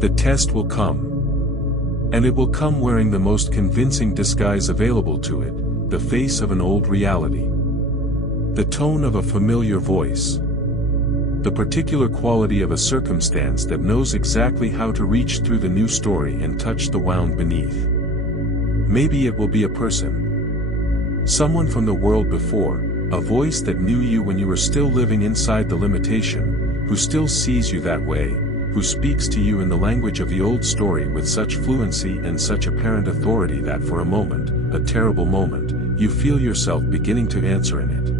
The test will come. And it will come wearing the most convincing disguise available to it, the face of an old reality. The tone of a familiar voice. The particular quality of a circumstance that knows exactly how to reach through the new story and touch the wound beneath. Maybe it will be a person. Someone from the world before, a voice that knew you when you were still living inside the limitation, who still sees you that way, who speaks to you in the language of the old story with such fluency and such apparent authority that for a moment, a terrible moment, you feel yourself beginning to answer in it.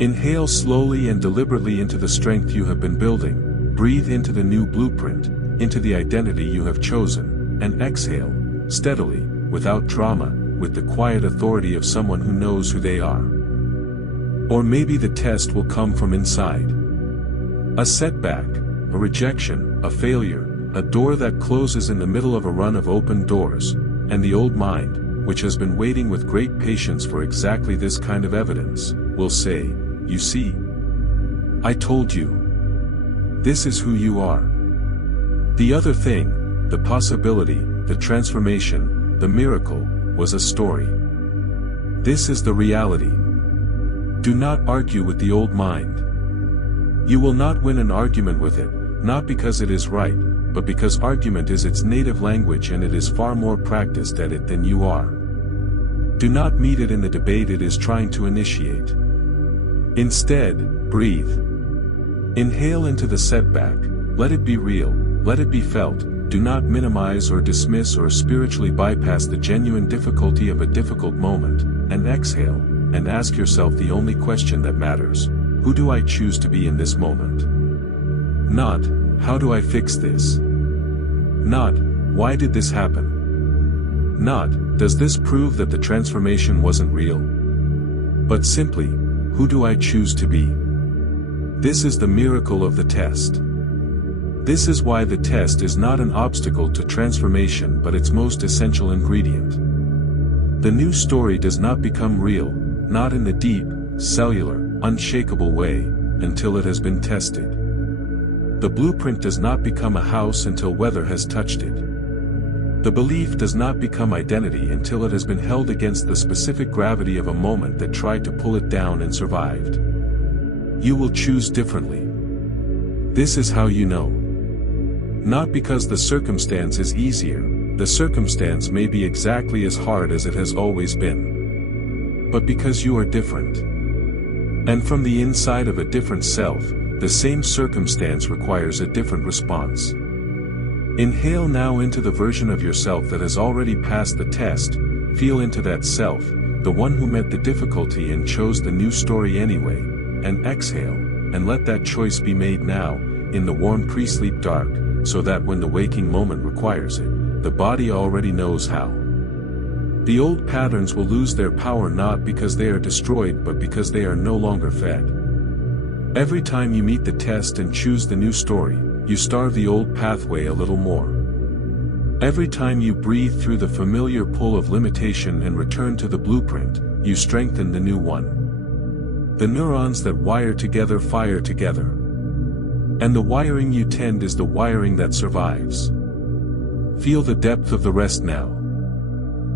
Inhale slowly and deliberately into the strength you have been building, breathe into the new blueprint, into the identity you have chosen, and exhale, steadily, without drama, with the quiet authority of someone who knows who they are. Or maybe the test will come from inside. A setback, a rejection, a failure, a door that closes in the middle of a run of open doors, and the old mind, which has been waiting with great patience for exactly this kind of evidence, will say, you see. I told you. This is who you are. The other thing, the possibility, the transformation, the miracle, was a story. This is the reality. Do not argue with the old mind. You will not win an argument with it, not because it is right, but because argument is its native language and it is far more practiced at it than you are. Do not meet it in the debate it is trying to initiate. Instead, breathe. Inhale into the setback, let it be real, let it be felt, do not minimize or dismiss or spiritually bypass the genuine difficulty of a difficult moment, and exhale, and ask yourself the only question that matters: who do I choose to be in this moment? Not, how do I fix this? Not, why did this happen? Not, does this prove that the transformation wasn't real? But simply, who do I choose to be? This is the miracle of the test. This is why the test is not an obstacle to transformation but its most essential ingredient. The new story does not become real, not in the deep, cellular, unshakable way, until it has been tested. The blueprint does not become a house until weather has touched it. The belief does not become identity until it has been held against the specific gravity of a moment that tried to pull it down and survived. You will choose differently. This is how you know. Not because the circumstance is easier, the circumstance may be exactly as hard as it has always been. But because you are different. And from the inside of a different self, the same circumstance requires a different response. Inhale now into the version of yourself that has already passed the test. Feel into that self, the one who met the difficulty and chose the new story anyway, and exhale, and let that choice be made now, in the warm pre-sleep dark, so that when the waking moment requires it, the body already knows how. The old patterns will lose their power not because they are destroyed but because they are no longer fed. Every time you meet the test and choose the new story, you starve the old pathway a little more. Every time you breathe through the familiar pull of limitation and return to the blueprint, you strengthen the new one. The neurons that wire together fire together. And the wiring you tend is the wiring that survives. Feel the depth of the rest now.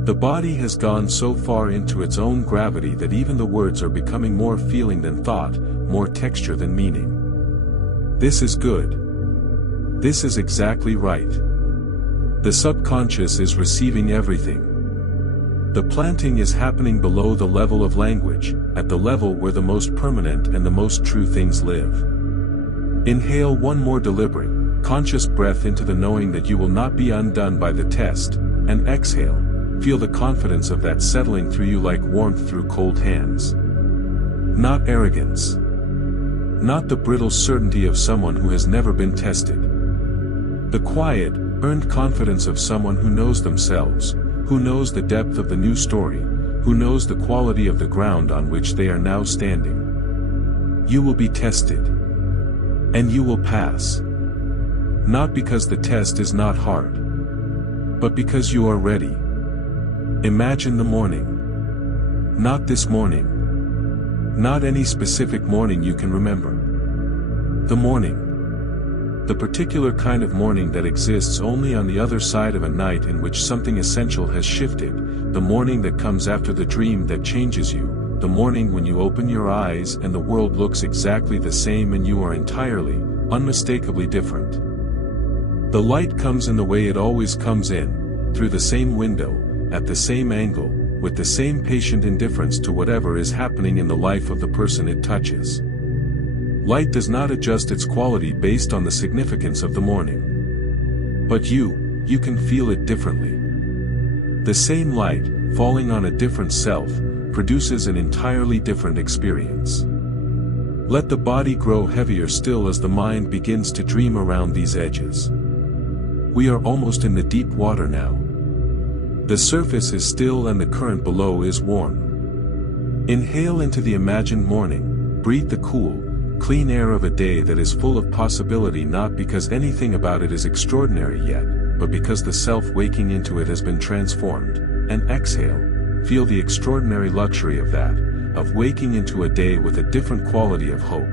The body has gone so far into its own gravity that even the words are becoming more feeling than thought, more texture than meaning. This is good. This is exactly right. The subconscious is receiving everything. The planting is happening below the level of language, at the level where the most permanent and the most true things live. Inhale one more deliberate, conscious breath into the knowing that you will not be undone by the test, and exhale, feel the confidence of that settling through you like warmth through cold hands. Not arrogance. Not the brittle certainty of someone who has never been tested. The quiet, earned confidence of someone who knows themselves, who knows the depth of the new story, who knows the quality of the ground on which they are now standing. You will be tested. And you will pass. Not because the test is not hard, but because you are ready. Imagine the morning. Not this morning. Not any specific morning you can remember. The morning. The particular kind of morning that exists only on the other side of a night in which something essential has shifted, the morning that comes after the dream that changes you, the morning when you open your eyes and the world looks exactly the same and you are entirely, unmistakably different. The light comes in the way it always comes in, through the same window, at the same angle, with the same patient indifference to whatever is happening in the life of the person it touches. Light does not adjust its quality based on the significance of the morning. But you can feel it differently. The same light, falling on a different self, produces an entirely different experience. Let the body grow heavier still as the mind begins to dream around these edges. We are almost in the deep water now. The surface is still and the current below is warm. Inhale into the imagined morning, breathe the cool, clean air of a day that is full of possibility not because anything about it is extraordinary yet, but because the self waking into it has been transformed, and exhale. Feel the extraordinary luxury of that, of waking into a day with a different quality of hope.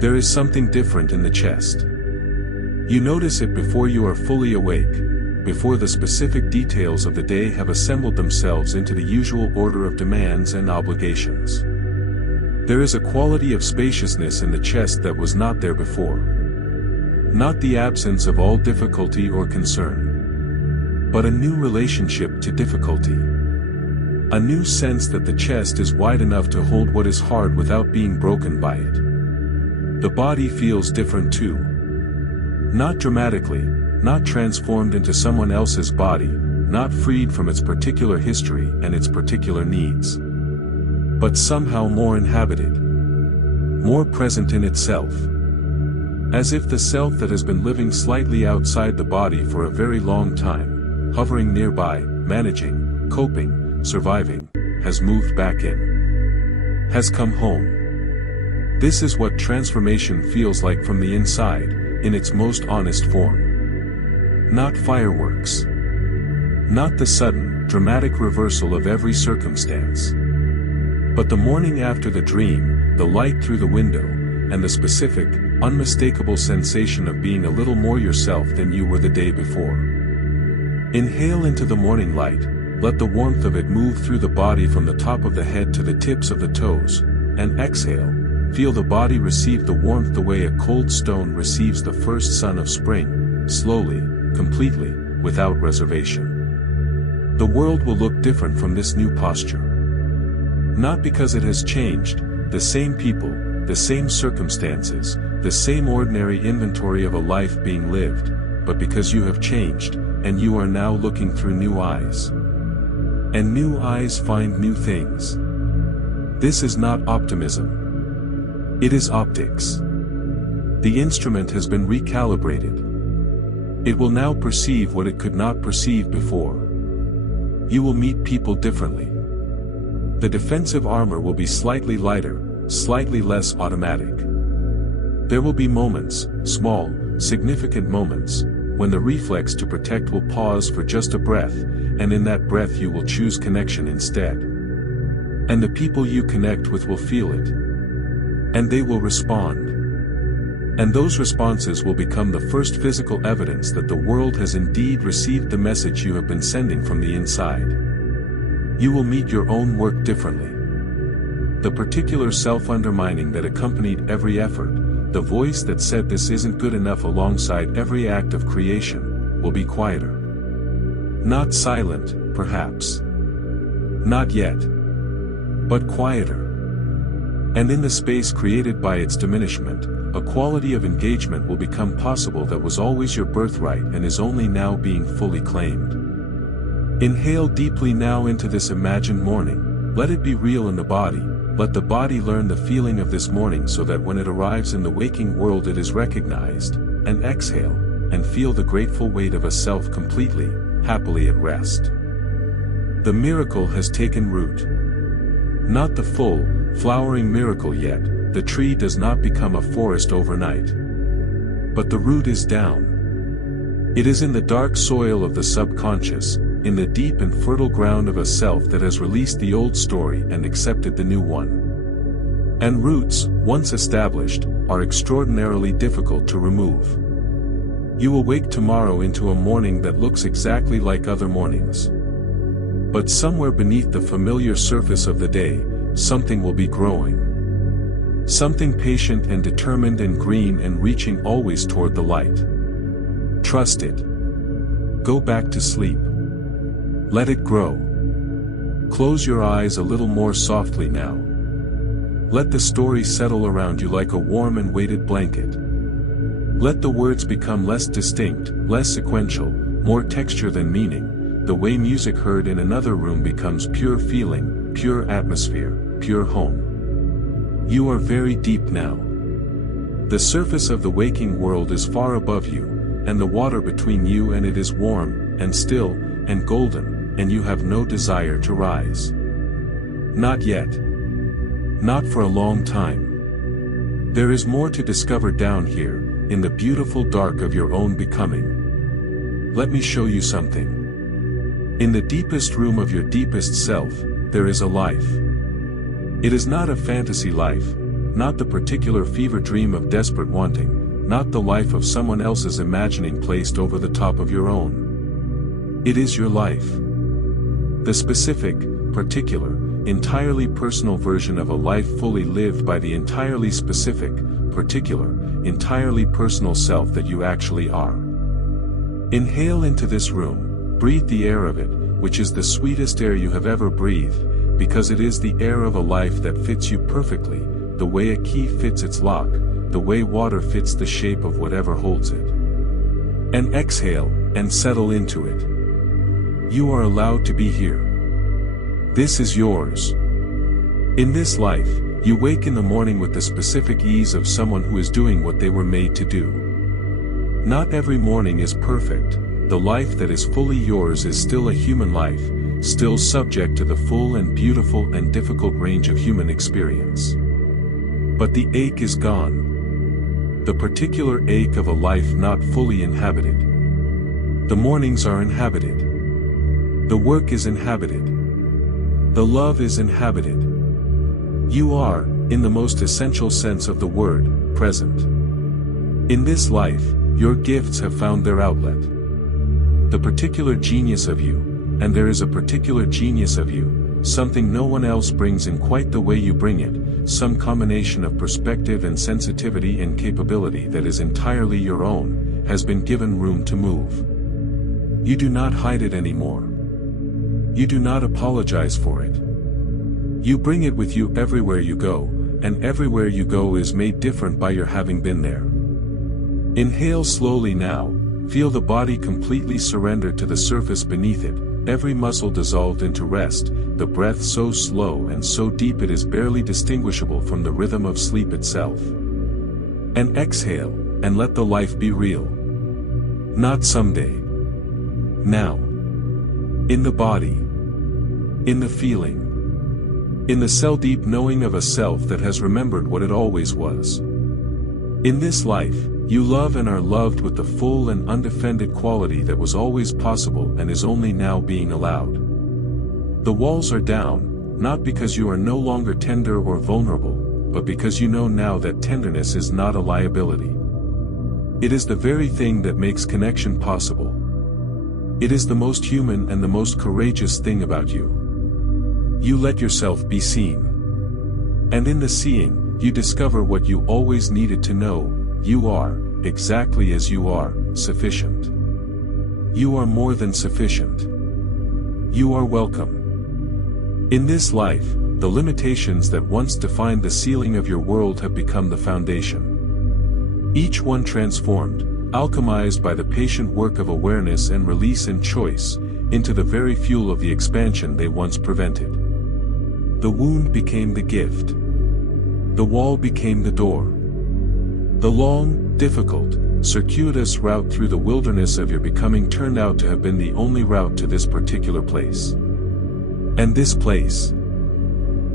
There is something different in the chest. You notice it before you are fully awake, before the specific details of the day have assembled themselves into the usual order of demands and obligations. There is a quality of spaciousness in the chest that was not there before. Not the absence of all difficulty or concern, but a new relationship to difficulty. A new sense that the chest is wide enough to hold what is hard without being broken by it. The body feels different too. Not dramatically, not transformed into someone else's body, not freed from its particular history and its particular needs. But somehow more inhabited, more present in itself. As if the self that has been living slightly outside the body for a very long time, hovering nearby, managing, coping, surviving, has moved back in. Has come home. This is what transformation feels like from the inside, in its most honest form. Not fireworks. Not the sudden, dramatic reversal of every circumstance. But the morning after the dream, the light through the window, and the specific, unmistakable sensation of being a little more yourself than you were the day before. Inhale into the morning light, let the warmth of it move through the body from the top of the head to the tips of the toes, and exhale, feel the body receive the warmth the way a cold stone receives the first sun of spring, slowly, completely, without reservation. The world will look different from this new posture. Not because it has changed, the same people, the same circumstances, the same ordinary inventory of a life being lived, but because you have changed, and you are now looking through new eyes. And new eyes find new things. This is not optimism. It is optics. The instrument has been recalibrated. It will now perceive what it could not perceive before. You will meet people differently. The defensive armor will be slightly lighter, slightly less automatic. There will be moments, small, significant moments, when the reflex to protect will pause for just a breath, and in that breath you will choose connection instead. And the people you connect with will feel it. And they will respond. And those responses will become the first physical evidence that the world has indeed received the message you have been sending from the inside. You will meet your own work differently. The particular self-undermining that accompanied every effort, the voice that said this isn't good enough alongside every act of creation, will be quieter. Not silent, perhaps. Not yet. But quieter. And in the space created by its diminishment, a quality of engagement will become possible that was always your birthright and is only now being fully claimed. Inhale deeply now into this imagined morning, let it be real in the body, let the body learn the feeling of this morning so that when it arrives in the waking world it is recognized, and exhale, and feel the grateful weight of a self completely, happily at rest. The miracle has taken root. Not the full, flowering miracle yet, the tree does not become a forest overnight. But the root is down. It is in the dark soil of the subconscious, in the deep and fertile ground of a self that has released the old story and accepted the new one. And roots, once established, are extraordinarily difficult to remove. You will wake tomorrow into a morning that looks exactly like other mornings. But somewhere beneath the familiar surface of the day, something will be growing. Something patient and determined and green and reaching always toward the light. Trust it. Go back to sleep. Let it grow. Close your eyes a little more softly now. Let the story settle around you like a warm and weighted blanket. Let the words become less distinct, less sequential, more texture than meaning, the way music heard in another room becomes pure feeling, pure atmosphere, pure home. You are very deep now. The surface of the waking world is far above you, and the water between you and it is warm, and still, and golden, and you have no desire to rise. Not yet. Not for a long time. There is more to discover down here, in the beautiful dark of your own becoming. Let me show you something. In the deepest room of your deepest self, there is a life. It is not a fantasy life, not the particular fever dream of desperate wanting, not the life of someone else's imagining placed over the top of your own. It is your life. The specific, particular, entirely personal version of a life fully lived by the entirely specific, particular, entirely personal self that you actually are. Inhale into this room, breathe the air of it, which is the sweetest air you have ever breathed, because it is the air of a life that fits you perfectly, the way a key fits its lock, the way water fits the shape of whatever holds it. And exhale, and settle into it. You are allowed to be here. This is yours. In this life, you wake in the morning with the specific ease of someone who is doing what they were made to do. Not every morning is perfect. The life that is fully yours is still a human life, still subject to the full and beautiful and difficult range of human experience. But the ache is gone. The particular ache of a life not fully inhabited. The mornings are inhabited. The work is inhabited. The love is inhabited. You are, in the most essential sense of the word, present. In this life, your gifts have found their outlet. The particular genius of you, and there is a particular genius of you, something no one else brings in quite the way you bring it, some combination of perspective and sensitivity and capability that is entirely your own, has been given room to move. You do not hide it anymore. You do not apologize for it. You bring it with you everywhere you go, and everywhere you go is made different by your having been there. Inhale slowly now, feel the body completely surrender to the surface beneath it, every muscle dissolved into rest, the breath so slow and so deep it is barely distinguishable from the rhythm of sleep itself. And exhale, and let the life be real. Not someday. Now. In the body. In the feeling. In the cell-deep knowing of a self that has remembered what it always was. In this life, you love and are loved with the full and undefended quality that was always possible and is only now being allowed. The walls are down, not because you are no longer tender or vulnerable, but because you know now that tenderness is not a liability. It is the very thing that makes connection possible. It is the most human and the most courageous thing about you. You let yourself be seen. And in the seeing, you discover what you always needed to know. You are, exactly as you are, sufficient. You are more than sufficient. You are welcome. In this life, the limitations that once defined the ceiling of your world have become the foundation. Each one transformed, alchemized by the patient work of awareness and release and choice, into the very fuel of the expansion they once prevented. The wound became the gift. The wall became the door. The long, difficult, circuitous route through the wilderness of your becoming turned out to have been the only route to this particular place. And this place.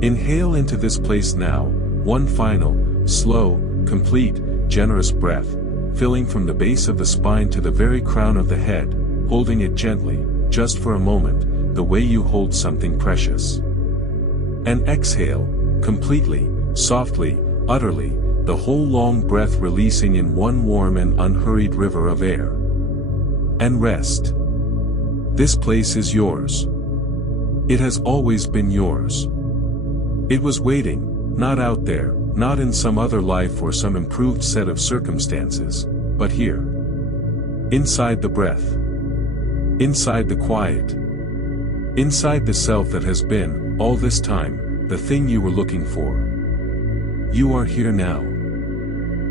Inhale into this place now, one final, slow, complete, generous breath, filling from the base of the spine to the very crown of the head, holding it gently, just for a moment, the way you hold something precious. And exhale, completely, softly, utterly, the whole long breath releasing in one warm and unhurried river of air. And rest. This place is yours. It has always been yours. It was waiting, not out there, not in some other life or some improved set of circumstances, but here. Inside the breath. Inside the quiet. Inside the self that has been, all this time, the thing you were looking for. You are here now.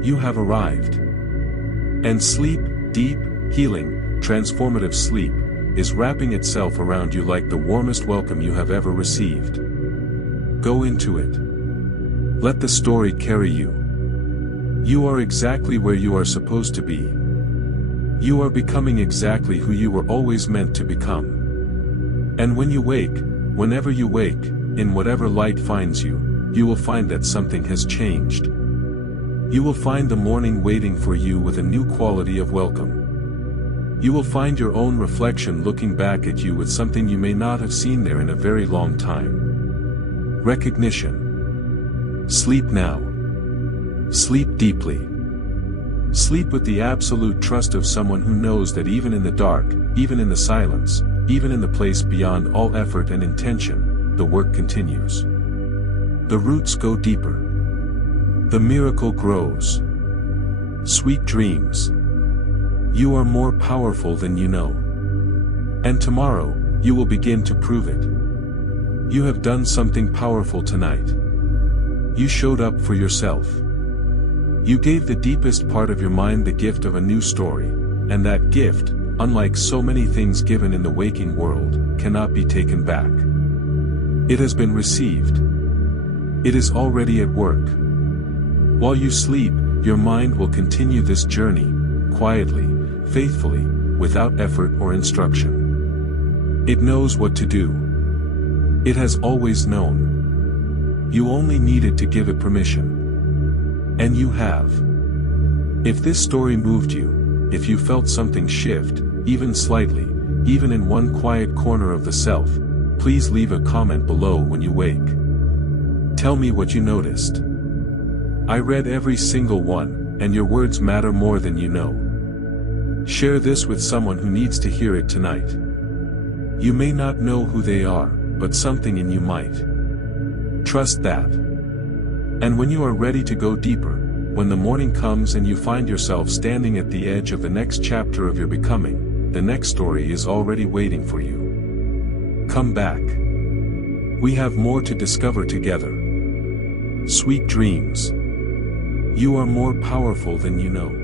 You have arrived. And sleep, deep, healing, transformative sleep, is wrapping itself around you like the warmest welcome you have ever received. Go into it. Let the story carry you. You are exactly where you are supposed to be. You are becoming exactly who you were always meant to become. And when you wake, whenever you wake, in whatever light finds you, you will find that something has changed. You will find the morning waiting for you with a new quality of welcome. You will find your own reflection looking back at you with something you may not have seen there in a very long time. Recognition. Sleep now. Sleep deeply. Sleep with the absolute trust of someone who knows that even in the dark, even in the silence, even in the place beyond all effort and intention, the work continues. The roots go deeper. The miracle grows. Sweet dreams. You are more powerful than you know. And tomorrow, you will begin to prove it. You have done something powerful tonight. You showed up for yourself. You gave the deepest part of your mind the gift of a new story, And that gift, unlike so many things given in the waking world, cannot be taken back. It has been received. It is already at work. While you sleep, your mind will continue this journey, quietly, faithfully, without effort or instruction. It knows what to do. It has always known. You only needed to give it permission. And you have. If this story moved you, if you felt something shift, even slightly, even in one quiet corner of the self, please leave a comment below when you wake. Tell me what you noticed. I read every single one, and your words matter more than you know. Share this with someone who needs to hear it tonight. You may not know who they are, but something in you might. Trust that. And when you are ready to go deeper, when the morning comes and you find yourself standing at the edge of the next chapter of your becoming, the next story is already waiting for you. Come back. We have more to discover together. Sweet dreams. You are more powerful than you know.